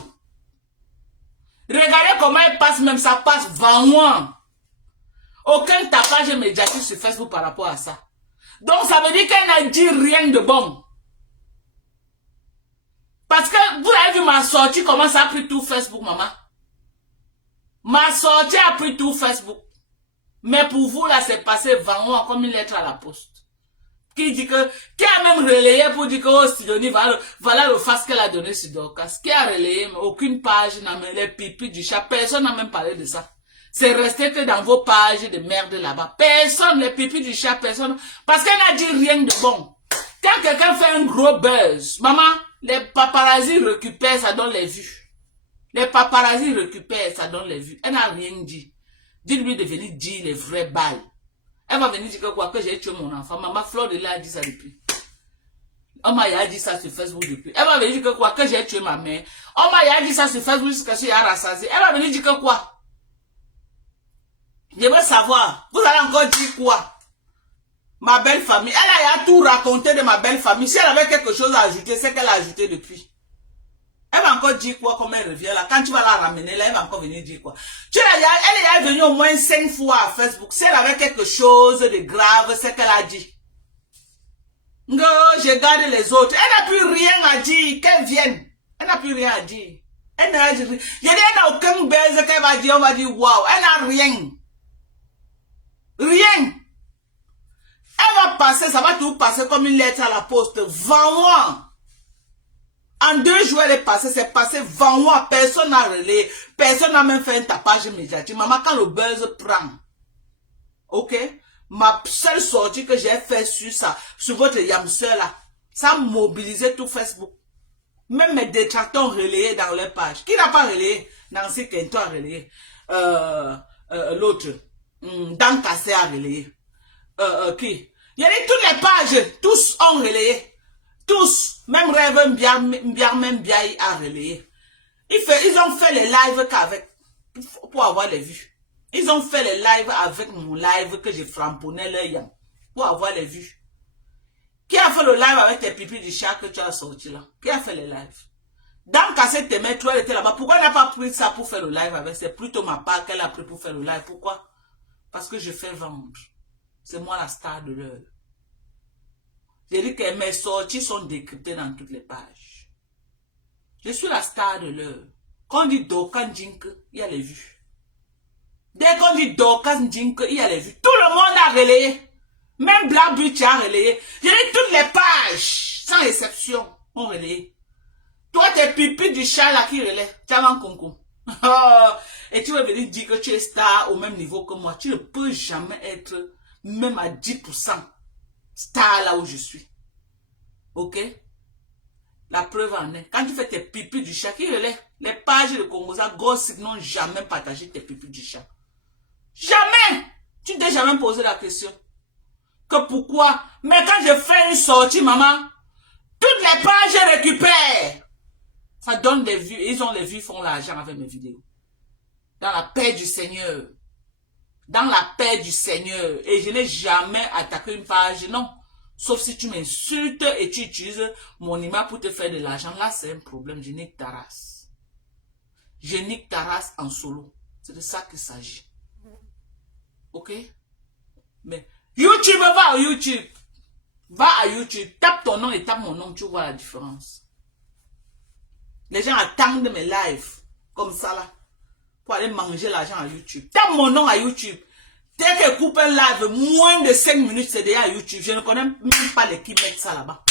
Regardez comment elle passe. Même ça passe vraiment. Aucun tapage médiatique sur Facebook par rapport à ça. Donc ça veut dire qu'elle n'a dit rien de bon. Parce que vous avez vu ma sortie. Comment ça a pris tout Facebook, maman. Ma sortie a pris tout Facebook. Mais pour vous, là, c'est passé vraiment comme une lettre à la poste. Qui dit que, qui a même relayé pour dire que, oh, Sidonie, voilà le face qu'elle a donné sur Dorcas. Qui a relayé, mais aucune page n'a même les pipis du chat. Personne n'a même parlé de ça. C'est resté que dans vos pages de merde là-bas. Personne, les pipis du chat, personne. Parce qu'elle n'a dit rien de bon. Quand quelqu'un fait un gros buzz, maman, les paparazzis récupèrent, ça donne les vues. Les paparazzis récupèrent, ça donne les vues. Elle n'a rien dit. Dis-lui de venir dire les vrais bails. Elle va venir dire que quoi, que j'ai tué mon enfant. Maman Fleur de là a dit ça depuis. On m'a dit ça sur Facebook depuis. Elle va venir dire que quoi, que j'ai tué ma mère. On m'a dit ça sur Facebook jusqu'à ce qu'il y a rassasié. Elle va venir dire que quoi. Je veux savoir. Vous allez encore dire quoi? Ma belle famille. Elle a tout raconté de ma belle famille. Si elle avait quelque chose à ajouter, c'est qu'elle a ajouté depuis. Elle va encore dire quoi comme elle revient là. Quand tu vas la ramener là, elle va encore venir dire quoi. Elle est venue au moins 5 fois à Facebook. Si elle avait quelque chose de grave, c'est qu'elle a dit. Non, je garde les autres. Elle n'a plus rien à dire. Qu'elle vienne. Elle n'a plus rien à dire. Elle n'a rien. Elle n'a aucun baiser qu'elle va dire. On va dire waouh. Elle n'a rien. Rien. Elle va passer, ça va tout passer comme une lettre à la poste. 20 mois. En 2 jours, elle est passée. C'est passé 20 mois. Personne n'a relayé. Personne n'a même fait un tapage médiatique. Maman, quand le buzz prend. Ok? Ma seule sortie que j'ai fait sur ça, sur votre Yamster là, ça a mobilisé tout Facebook. Même mes détracteurs ont relayé dans leur page. Qui n'a pas relayé? Nancy Kento a relayé. L'autre. Dan Kassé a relayé. Qui? Il y a toutes les pages. Tous ont relayé. Tous. Même Rêve Mbiaï a relayé. Ils ont fait les lives qu'avec. Pour avoir les vues. Ils ont fait les lives avec mon live que j'ai framponnais leur yam. Pour avoir les vues. Qui a fait le live avec tes pipis du chat que tu as sorti là? Qui a fait les lives? Dans Cassette Témé, toi, elle était là-bas. Pourquoi elle n'a pas pris ça pour faire le live avec? C'est plutôt ma part qu'elle a pris pour faire le live. Pourquoi? Parce que je fais vendre. C'est moi la star de l'heure. J'ai dit que mes sorties sont décryptées dans toutes les pages. Je suis la star de l'heure. Quand on dit Dokan Jink, il y a les vues. Dès qu'on dit Dokan Jink, il y a les vues. Tout le monde a relayé. Même Black Beach a relayé. J'ai dit toutes les pages, sans exception, ont relayé. Toi, tes pipis du chat là qui relaie. Tu as un concours. Et tu vas venir dire que tu es star au même niveau que moi. Tu ne peux jamais être même à 10% star là où je suis. Ok? La preuve en est. Quand tu fais tes pipis du chat qui relaie, les pages de Congosa Gossip n'ont jamais partagé tes pipis du chat. Jamais! Tu ne t'es jamais posé la question. Que pourquoi? Mais quand je fais une sortie, maman, toutes les pages je récupère. Ça donne des vues. Ils ont les vues, font l'argent avec mes vidéos. Dans la paix du Seigneur. Dans la paix du Seigneur. Et je n'ai jamais attaqué une page, non. Sauf si tu m'insultes et tu utilises mon image pour te faire de l'argent. Là, c'est un problème. Je nique ta race. Je nique ta race en solo. C'est de ça qu'il s'agit. Ok? Mais YouTube, va à YouTube. Va à YouTube. Tape ton nom et tape mon nom. Tu vois la différence. Les gens attendent mes lives. Comme ça là. Pour aller manger l'argent à YouTube. Tape mon nom à YouTube. Dès que coupe un live, moins de 5 minutes, c'est déjà à YouTube. Je ne connais même pas les qui mettent ça là-bas.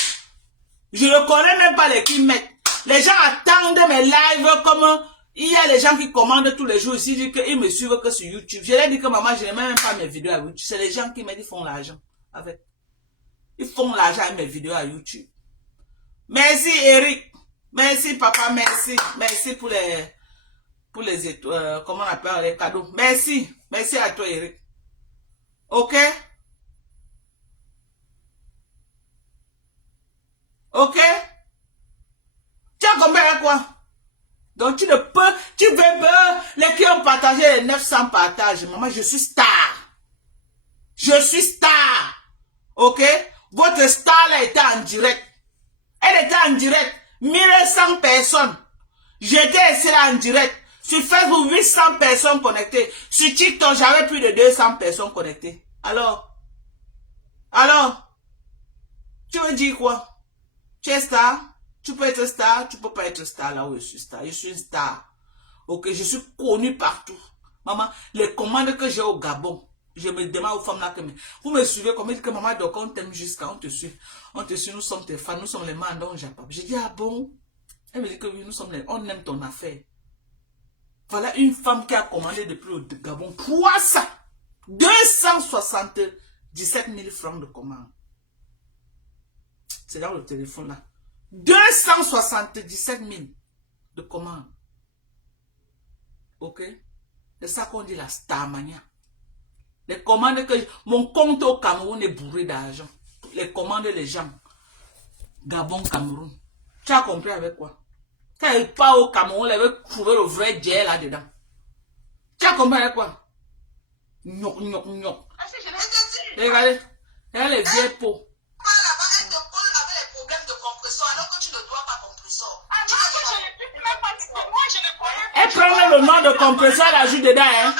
Je ne connais même pas les qui mettent. Les gens attendent mes lives comme... Il y a les gens qui commandent tous les jours ici, disent qu'ils me suivent que sur YouTube. Je leur dis que maman, je n'aime même pas mes vidéos à YouTube. C'est les gens qui me disent qu'ils font l'argent avec. Ils font l'argent avec mes vidéos à YouTube. Merci Eric. Merci papa, merci. Merci pour les comment on appelle les cadeaux. Merci. Merci à toi Eric. Ok? Ok? Tu as compris à quoi? Donc tu ne peux, tu veux les qui ont partagé les 900 partages. Maman, je suis star. Je suis star. Ok? Votre star là était en direct. Elle était en direct. 1100 personnes. J'étais ici là en direct. Sur Facebook, 800 personnes connectées. Sur TikTok, j'avais plus de 200 personnes connectées. Alors, tu veux dire quoi? Tu es star? Tu peux être star, tu peux pas être star là où je suis star. Je suis une star. Ok, je suis connu partout. Maman, les commandes que j'ai au Gabon, je me demande aux femmes là que vous me suivez comme ils disent que maman, donc on t'aime jusqu'à, on te suit, nous sommes tes fans, nous sommes les mandats au Japon. J'ai dit, ah bon? Elle me dit que oui, on aime ton affaire. Voilà une femme qui a commandé depuis le Gabon. Quoi ça? 277 000 francs de commande. C'est dans le téléphone là. 277 000 de commandes. Ok? C'est ça qu'on dit la starmania. Les commandes que... Mon compte au Cameroun est bourré d'argent. Les commandes des gens. Gabon, Cameroun. Tu as compris avec quoi? Quand elle part au Cameroun, elle veut trouver le vrai gel là-dedans. Tu as compris avec quoi? Gnoc. Regardez. Regardez les vieilles peaux. Là-bas, elle te colle avec les problèmes de compression alors que tu ne dois pas compressor. Ah, moi, je n'ai plus le nom de compresseur, elle ajoute dedans. Hein.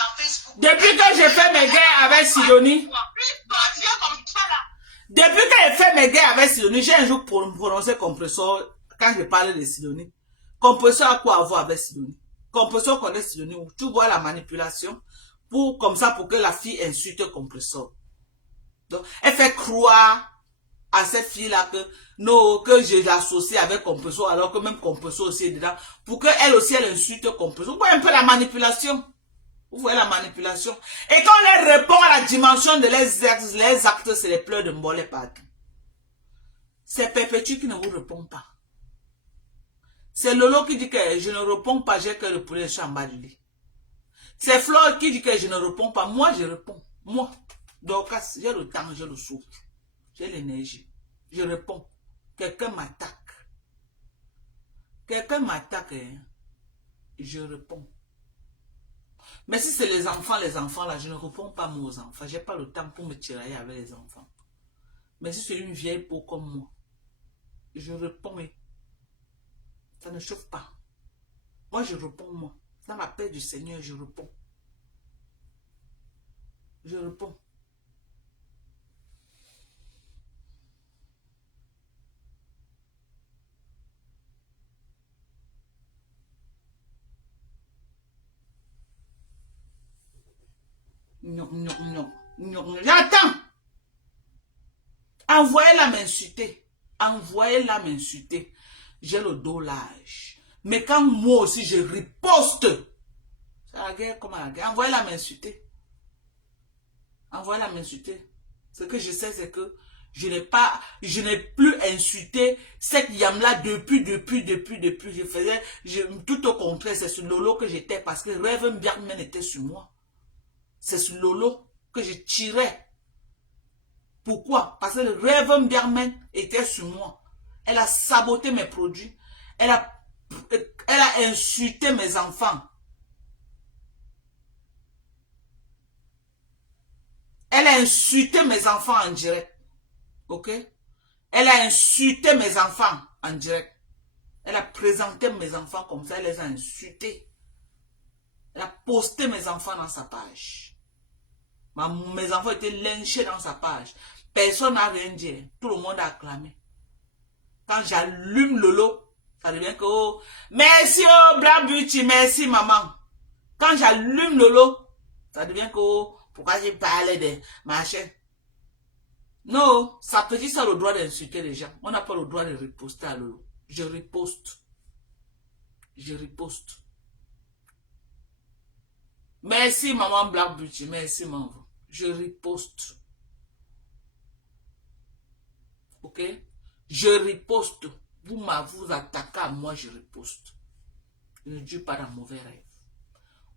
Depuis que j'ai fait mes guerres avec Sidonie. Depuis que j'ai fait mes guerres avec Sidonie, j'ai un jour prononcé compresseur quand je parlais de Sidonie. Compresseur a quoi à voir avec Sidonie? Compresseur connaît Sidonie. Tu vois la manipulation comme ça pour que la fille insulte compresseur. Donc, elle fait croire à cette fille-là que je l'associe avec compresseur alors que même compresseur aussi est dedans pour qu'elle aussi elle insulte compresseur. Vous voyez un peu la manipulation? Vous voyez la manipulation? Et quand on leur répond à la dimension de les actes, c'est les pleurs de Mbolé partout. C'est Perpétue qui ne vous répond pas. C'est Lolo qui dit que je ne réponds pas, j'ai que le poulet en bas du lit. C'est Flore qui dit que je ne réponds pas. Moi, je réponds. Moi. Donc, j'ai le temps, j'ai le souffle. J'ai l'énergie. Je réponds. Quelqu'un m'attaque. Quelqu'un m'attaque. Hein? Je réponds. Mais si c'est les enfants là, je ne réponds pas moi aux enfants. Je n'ai pas le temps pour me tirailler avec les enfants. Mais si c'est une vieille peau comme moi, je réponds. Mais ça ne chauffe pas. Moi, je réponds, moi. Dans la paix du Seigneur, je réponds. Je réponds. Non, non, non, non, j'attends. Envoyez-la m'insulter. Envoyez-la m'insulter. J'ai le dos large. Mais quand moi aussi je riposte, c'est la guerre comme à la guerre. Envoyez-la m'insulter. Envoyez-la m'insulter. Ce que je sais, c'est que je n'ai plus insulté cette yam-là depuis. Je faisais tout au contraire. C'est sur Lolo que j'étais parce que Reverend Biakmen était sur moi. C'est sur Lolo que je tirais. Pourquoi? Parce que le Reverend Biakmen était sur moi. Elle a saboté mes produits. Elle a insulté mes enfants. Elle a insulté mes enfants en direct. Ok? Elle a insulté mes enfants en direct. Elle a présenté mes enfants comme ça. Elle les a insultés. Elle a posté mes enfants dans sa page. Mes enfants étaient lynchés dans sa page. Personne n'a rien dit. Tout le monde a acclamé. Quand j'allume Lolo, ça devient que oh, merci oh Black Beauty, merci maman. Quand j'allume Lolo, ça devient que oh, pourquoi j'ai parlé de machin. Non, sa petite soeur a le droit d'insulter les gens. On n'a pas le droit de riposter à Lolo. Je riposte. Je riposte. Merci maman Black Beauty, merci maman. Je riposte. Ok? Je riposte. Vous attaquez à moi, je riposte. Je ne dis pas dans mauvais rêve.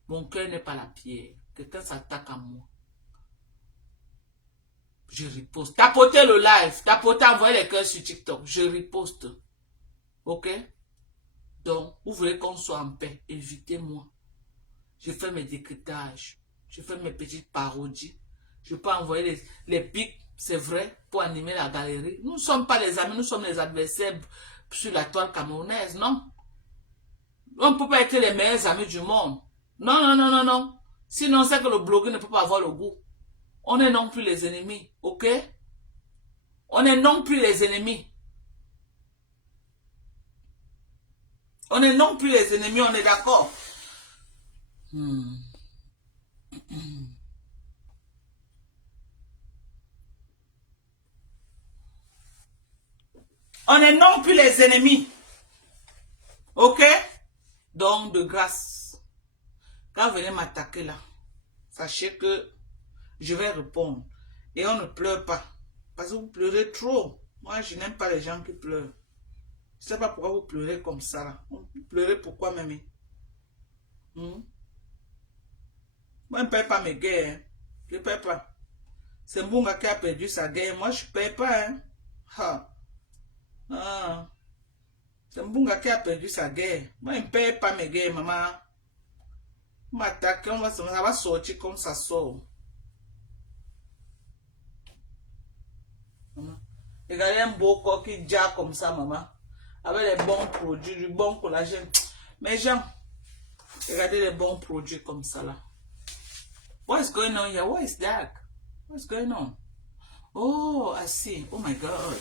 Mon cœur n'est pas la pierre. Quelqu'un s'attaque à moi. Je riposte. Tapotez le live. Tapotez, envoyez les cœurs sur TikTok. Je riposte. Ok? Donc, vous voulez qu'on soit en paix. Évitez-moi. Je fais mes décryptages. Je fais mes petites parodies. Je peux envoyer les pics, c'est vrai, pour animer la galerie. Nous ne sommes pas les amis, nous sommes les adversaires sur la toile camerounaise, non? On ne peut pas être les meilleurs amis du monde. Non, non, non, non, non. Sinon, c'est que le blogueur ne peut pas avoir le goût. On n'est non plus les ennemis, ok? On n'est non plus les ennemis. On n'est non plus les ennemis, on est d'accord? On n'est non plus les ennemis. Ok? Donc, de grâce, quand vous venez m'attaquer là, sachez que je vais répondre. Et on ne pleure pas. Parce que vous pleurez trop. Moi, je n'aime pas les gens qui pleurent. Je ne sais pas pourquoi vous pleurez comme ça là. Vous pleurez pourquoi même? Moi, je ne paye pas mes guerres. Hein. Je ne paye pas. C'est Mbunga qui a perdu sa guerre. Moi, je ne paye pas. Hein. Ha. Ah. C'est Mbunga qui a perdu sa guerre. Moi, je ne paye pas mes guerres, maman. On m'attaque, ça va sortir comme ça sort. Maman. Regardez un beau corps qui déjà comme ça, maman. Avec les bons produits, du bon collagène. Mais gens, Regardez les bons produits comme ça là. What is going on here? What is that? What's going on? Oh, I see. Oh my God.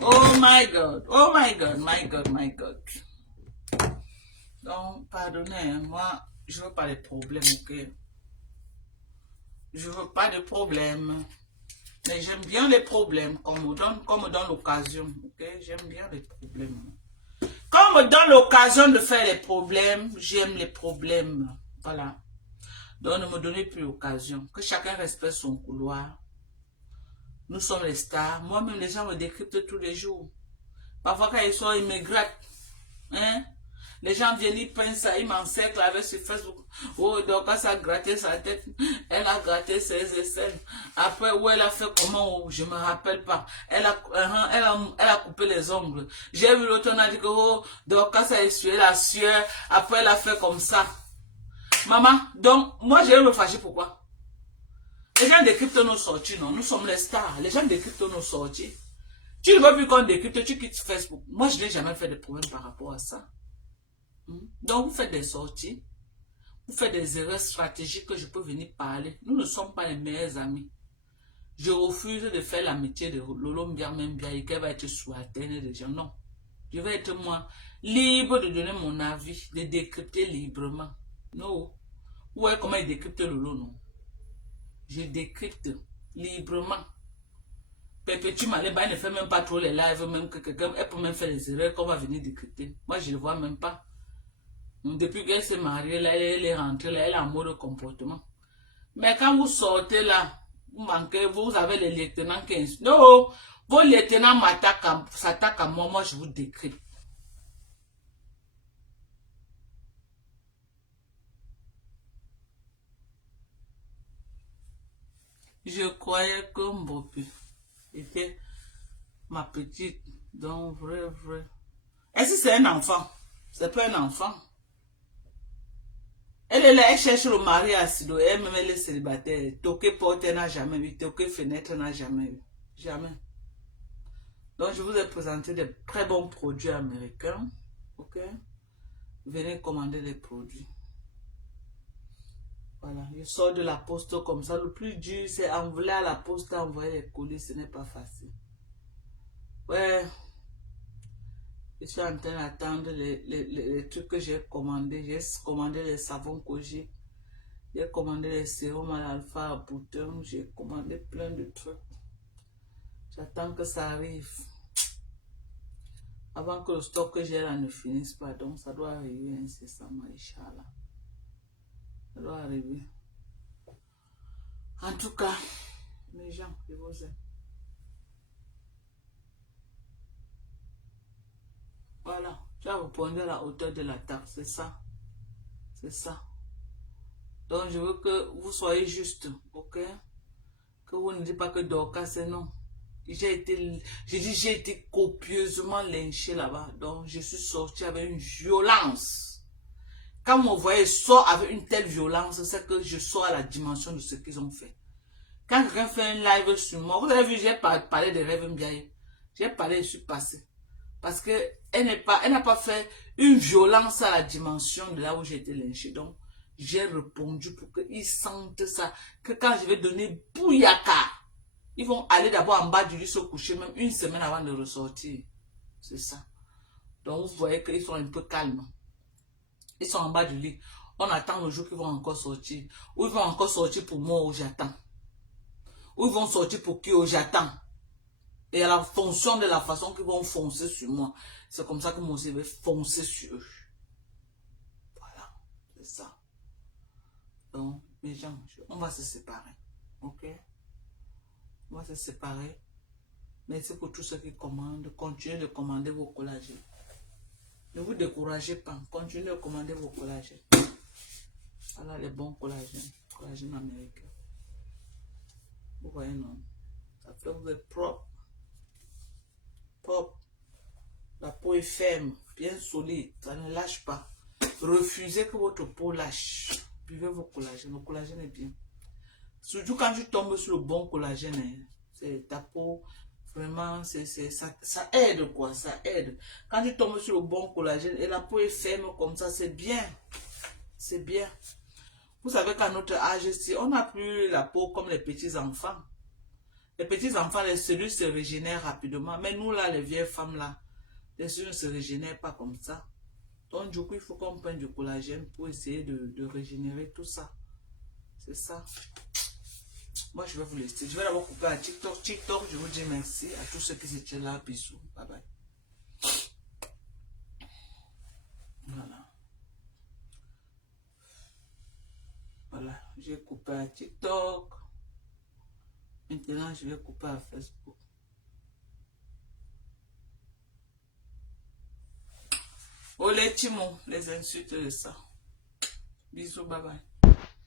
Oh my God. Oh my God. My God. My God. Donc, pardonnez, moi, je veux pas de problème, ok? Je veux pas de problème. Mais j'aime bien les problèmes qu'on me donne l'occasion, ok? J'aime bien les problèmes. Quand on me donne l'occasion de faire les problèmes, j'aime les problèmes. Voilà. Donc, ne me donnez plus l'occasion. Que chacun respecte son couloir. Nous sommes les stars. Moi-même, les gens me décryptent tous les jours. Parfois, quand ils sont immigrés, hein? Les gens viennent, ils prennent ça, ils m'encerclent avec sur Facebook. Oh, donc elle a gratté sa tête. Elle a gratté ses aisselles. Après, où elle a fait comment? Oh, je me rappelle pas. Elle a coupé les ongles. J'ai vu l'autre, on a dit que, oh, donc elle a essuyé la sueur. Après, elle a fait comme ça. Maman, donc, moi, je vais me fâcher pourquoi? Les gens décryptent nos sorties, non? Nous sommes les stars. Les gens décryptent nos sorties. Tu ne veux plus qu'on décrypte, tu quittes Facebook. Moi, je n'ai jamais fait de problème par rapport à ça. Donc, vous faites des sorties, vous faites des erreurs stratégiques que je peux venir parler. Nous ne sommes pas les meilleurs amis. Je refuse de faire l'amitié de Lolo Mbiamembiaye qu'elle va être sous la terre des gens. Non. Je vais être moi libre de donner mon avis, de décrypter librement. Non. Ouais, comment il décrypte Lolo, non? Je décrypte librement. Perpétue Maléba ne fait même pas trop les lives, même que quelqu'un, elle peut même faire les erreurs qu'on va venir décrypter. Moi, je ne le vois même pas. Depuis qu'elle s'est mariée, là, elle est rentrée, là, elle a un mode de comportement. Mais quand vous sortez là, vous manquez, vous avez les lieutenants 15. Non, vos lieutenants s'attaquent à moi, moi je vous décrypte. Je croyais que Mbopi était ma petite, donc vrai. Est-ce que c'est un enfant? C'est pas un enfant. Elle est là, elle cherche le mari assidu, elle-même elle est célibataire. Toquer porte, elle n'a jamais vu. Toquer fenêtre, elle n'a jamais vu. Jamais. Donc, je vous ai présenté des très bons produits américains. Ok? Venez commander les produits. Voilà. Je sors de la poste comme ça. Le plus dur, c'est envoyer à la poste, envoyer les colis. Ce n'est pas facile. Ouais. Je suis en train d'attendre les trucs que j'ai commandés. J'ai commandé les savons Koji. J'ai commandé les sérums à l'alpha à bouton. J'ai commandé plein de trucs. J'attends que ça arrive. Avant que le stock que j'ai là ne finisse pas. Donc ça doit arriver incessamment, Inch'Allah. Ça doit arriver. En tout cas, mes gens, je vous aime. Voilà, tu vas vous prendre à la hauteur de la taxe, c'est ça. C'est ça. Donc, je veux que vous soyez juste, ok? Que vous ne dites pas que Dorcas, c'est non. J'ai été copieusement lynché là-bas. Donc, je suis sorti avec une violence. Quand mon voyage sort avec une telle violence, c'est que je sors à la dimension de ce qu'ils ont fait. Quand quelqu'un fait un live sur moi, vous avez vu, j'ai parlé de Rêve Mbiaye. J'ai parlé, je suis passé. Parce qu'elle n'a pas fait une violence à la dimension de là où j'ai été lynché. Donc, j'ai répondu pour qu'ils sentent ça. Que quand je vais donner Bouyaka, ils vont aller d'abord en bas du lit se coucher, même une semaine avant de ressortir. C'est ça. Donc, vous voyez qu'ils sont un peu calmes. Ils sont en bas du lit. On attend le jour qu'ils vont encore sortir. Ou ils vont encore sortir pour moi où j'attends. Ou ils vont sortir pour qui où j'attends. Et à la fonction de la façon qu'ils vont foncer sur moi. C'est comme ça que moi aussi je vais foncer sur eux. Voilà. C'est ça. Donc, mes gens, on va se séparer. Ok? On va se séparer. Merci pour tous ceux qui commandent. Continuez de commander vos collagènes. Ne vous découragez pas. Continuez de commander vos collagènes. Voilà les bons collagènes. Collagènes américains. Vous voyez, non? Ça fait vous êtes propre. Propre. La peau est ferme, bien solide, ça ne lâche pas. Refusez que votre peau lâche. Buvez vos collagènes. Le collagène est bien. Surtout quand tu tombes sur le bon collagène, c'est ta peau Vraiment, ça aide quoi, ça aide. Quand tu tombes sur le bon collagène et la peau est ferme comme ça, c'est bien. C'est bien. Vous savez qu'à notre âge, si on n'a plus la peau comme les petits enfants. Les petits enfants, les cellules se régénèrent rapidement. Mais nous là, les vieilles femmes là, les cellules ne se régénèrent pas comme ça. Donc du coup, il faut qu'on prenne du collagène pour essayer de régénérer tout ça. C'est ça. Moi, je vais vous laisser. Je vais d'abord couper à TikTok. TikTok, je vous dis merci à tous ceux qui étaient là. Bisous. Bye bye. Voilà. Voilà. J'ai coupé à TikTok. Maintenant, je vais couper à Facebook. Oh les Timon, les insultes de ça. Bisous, bye bye.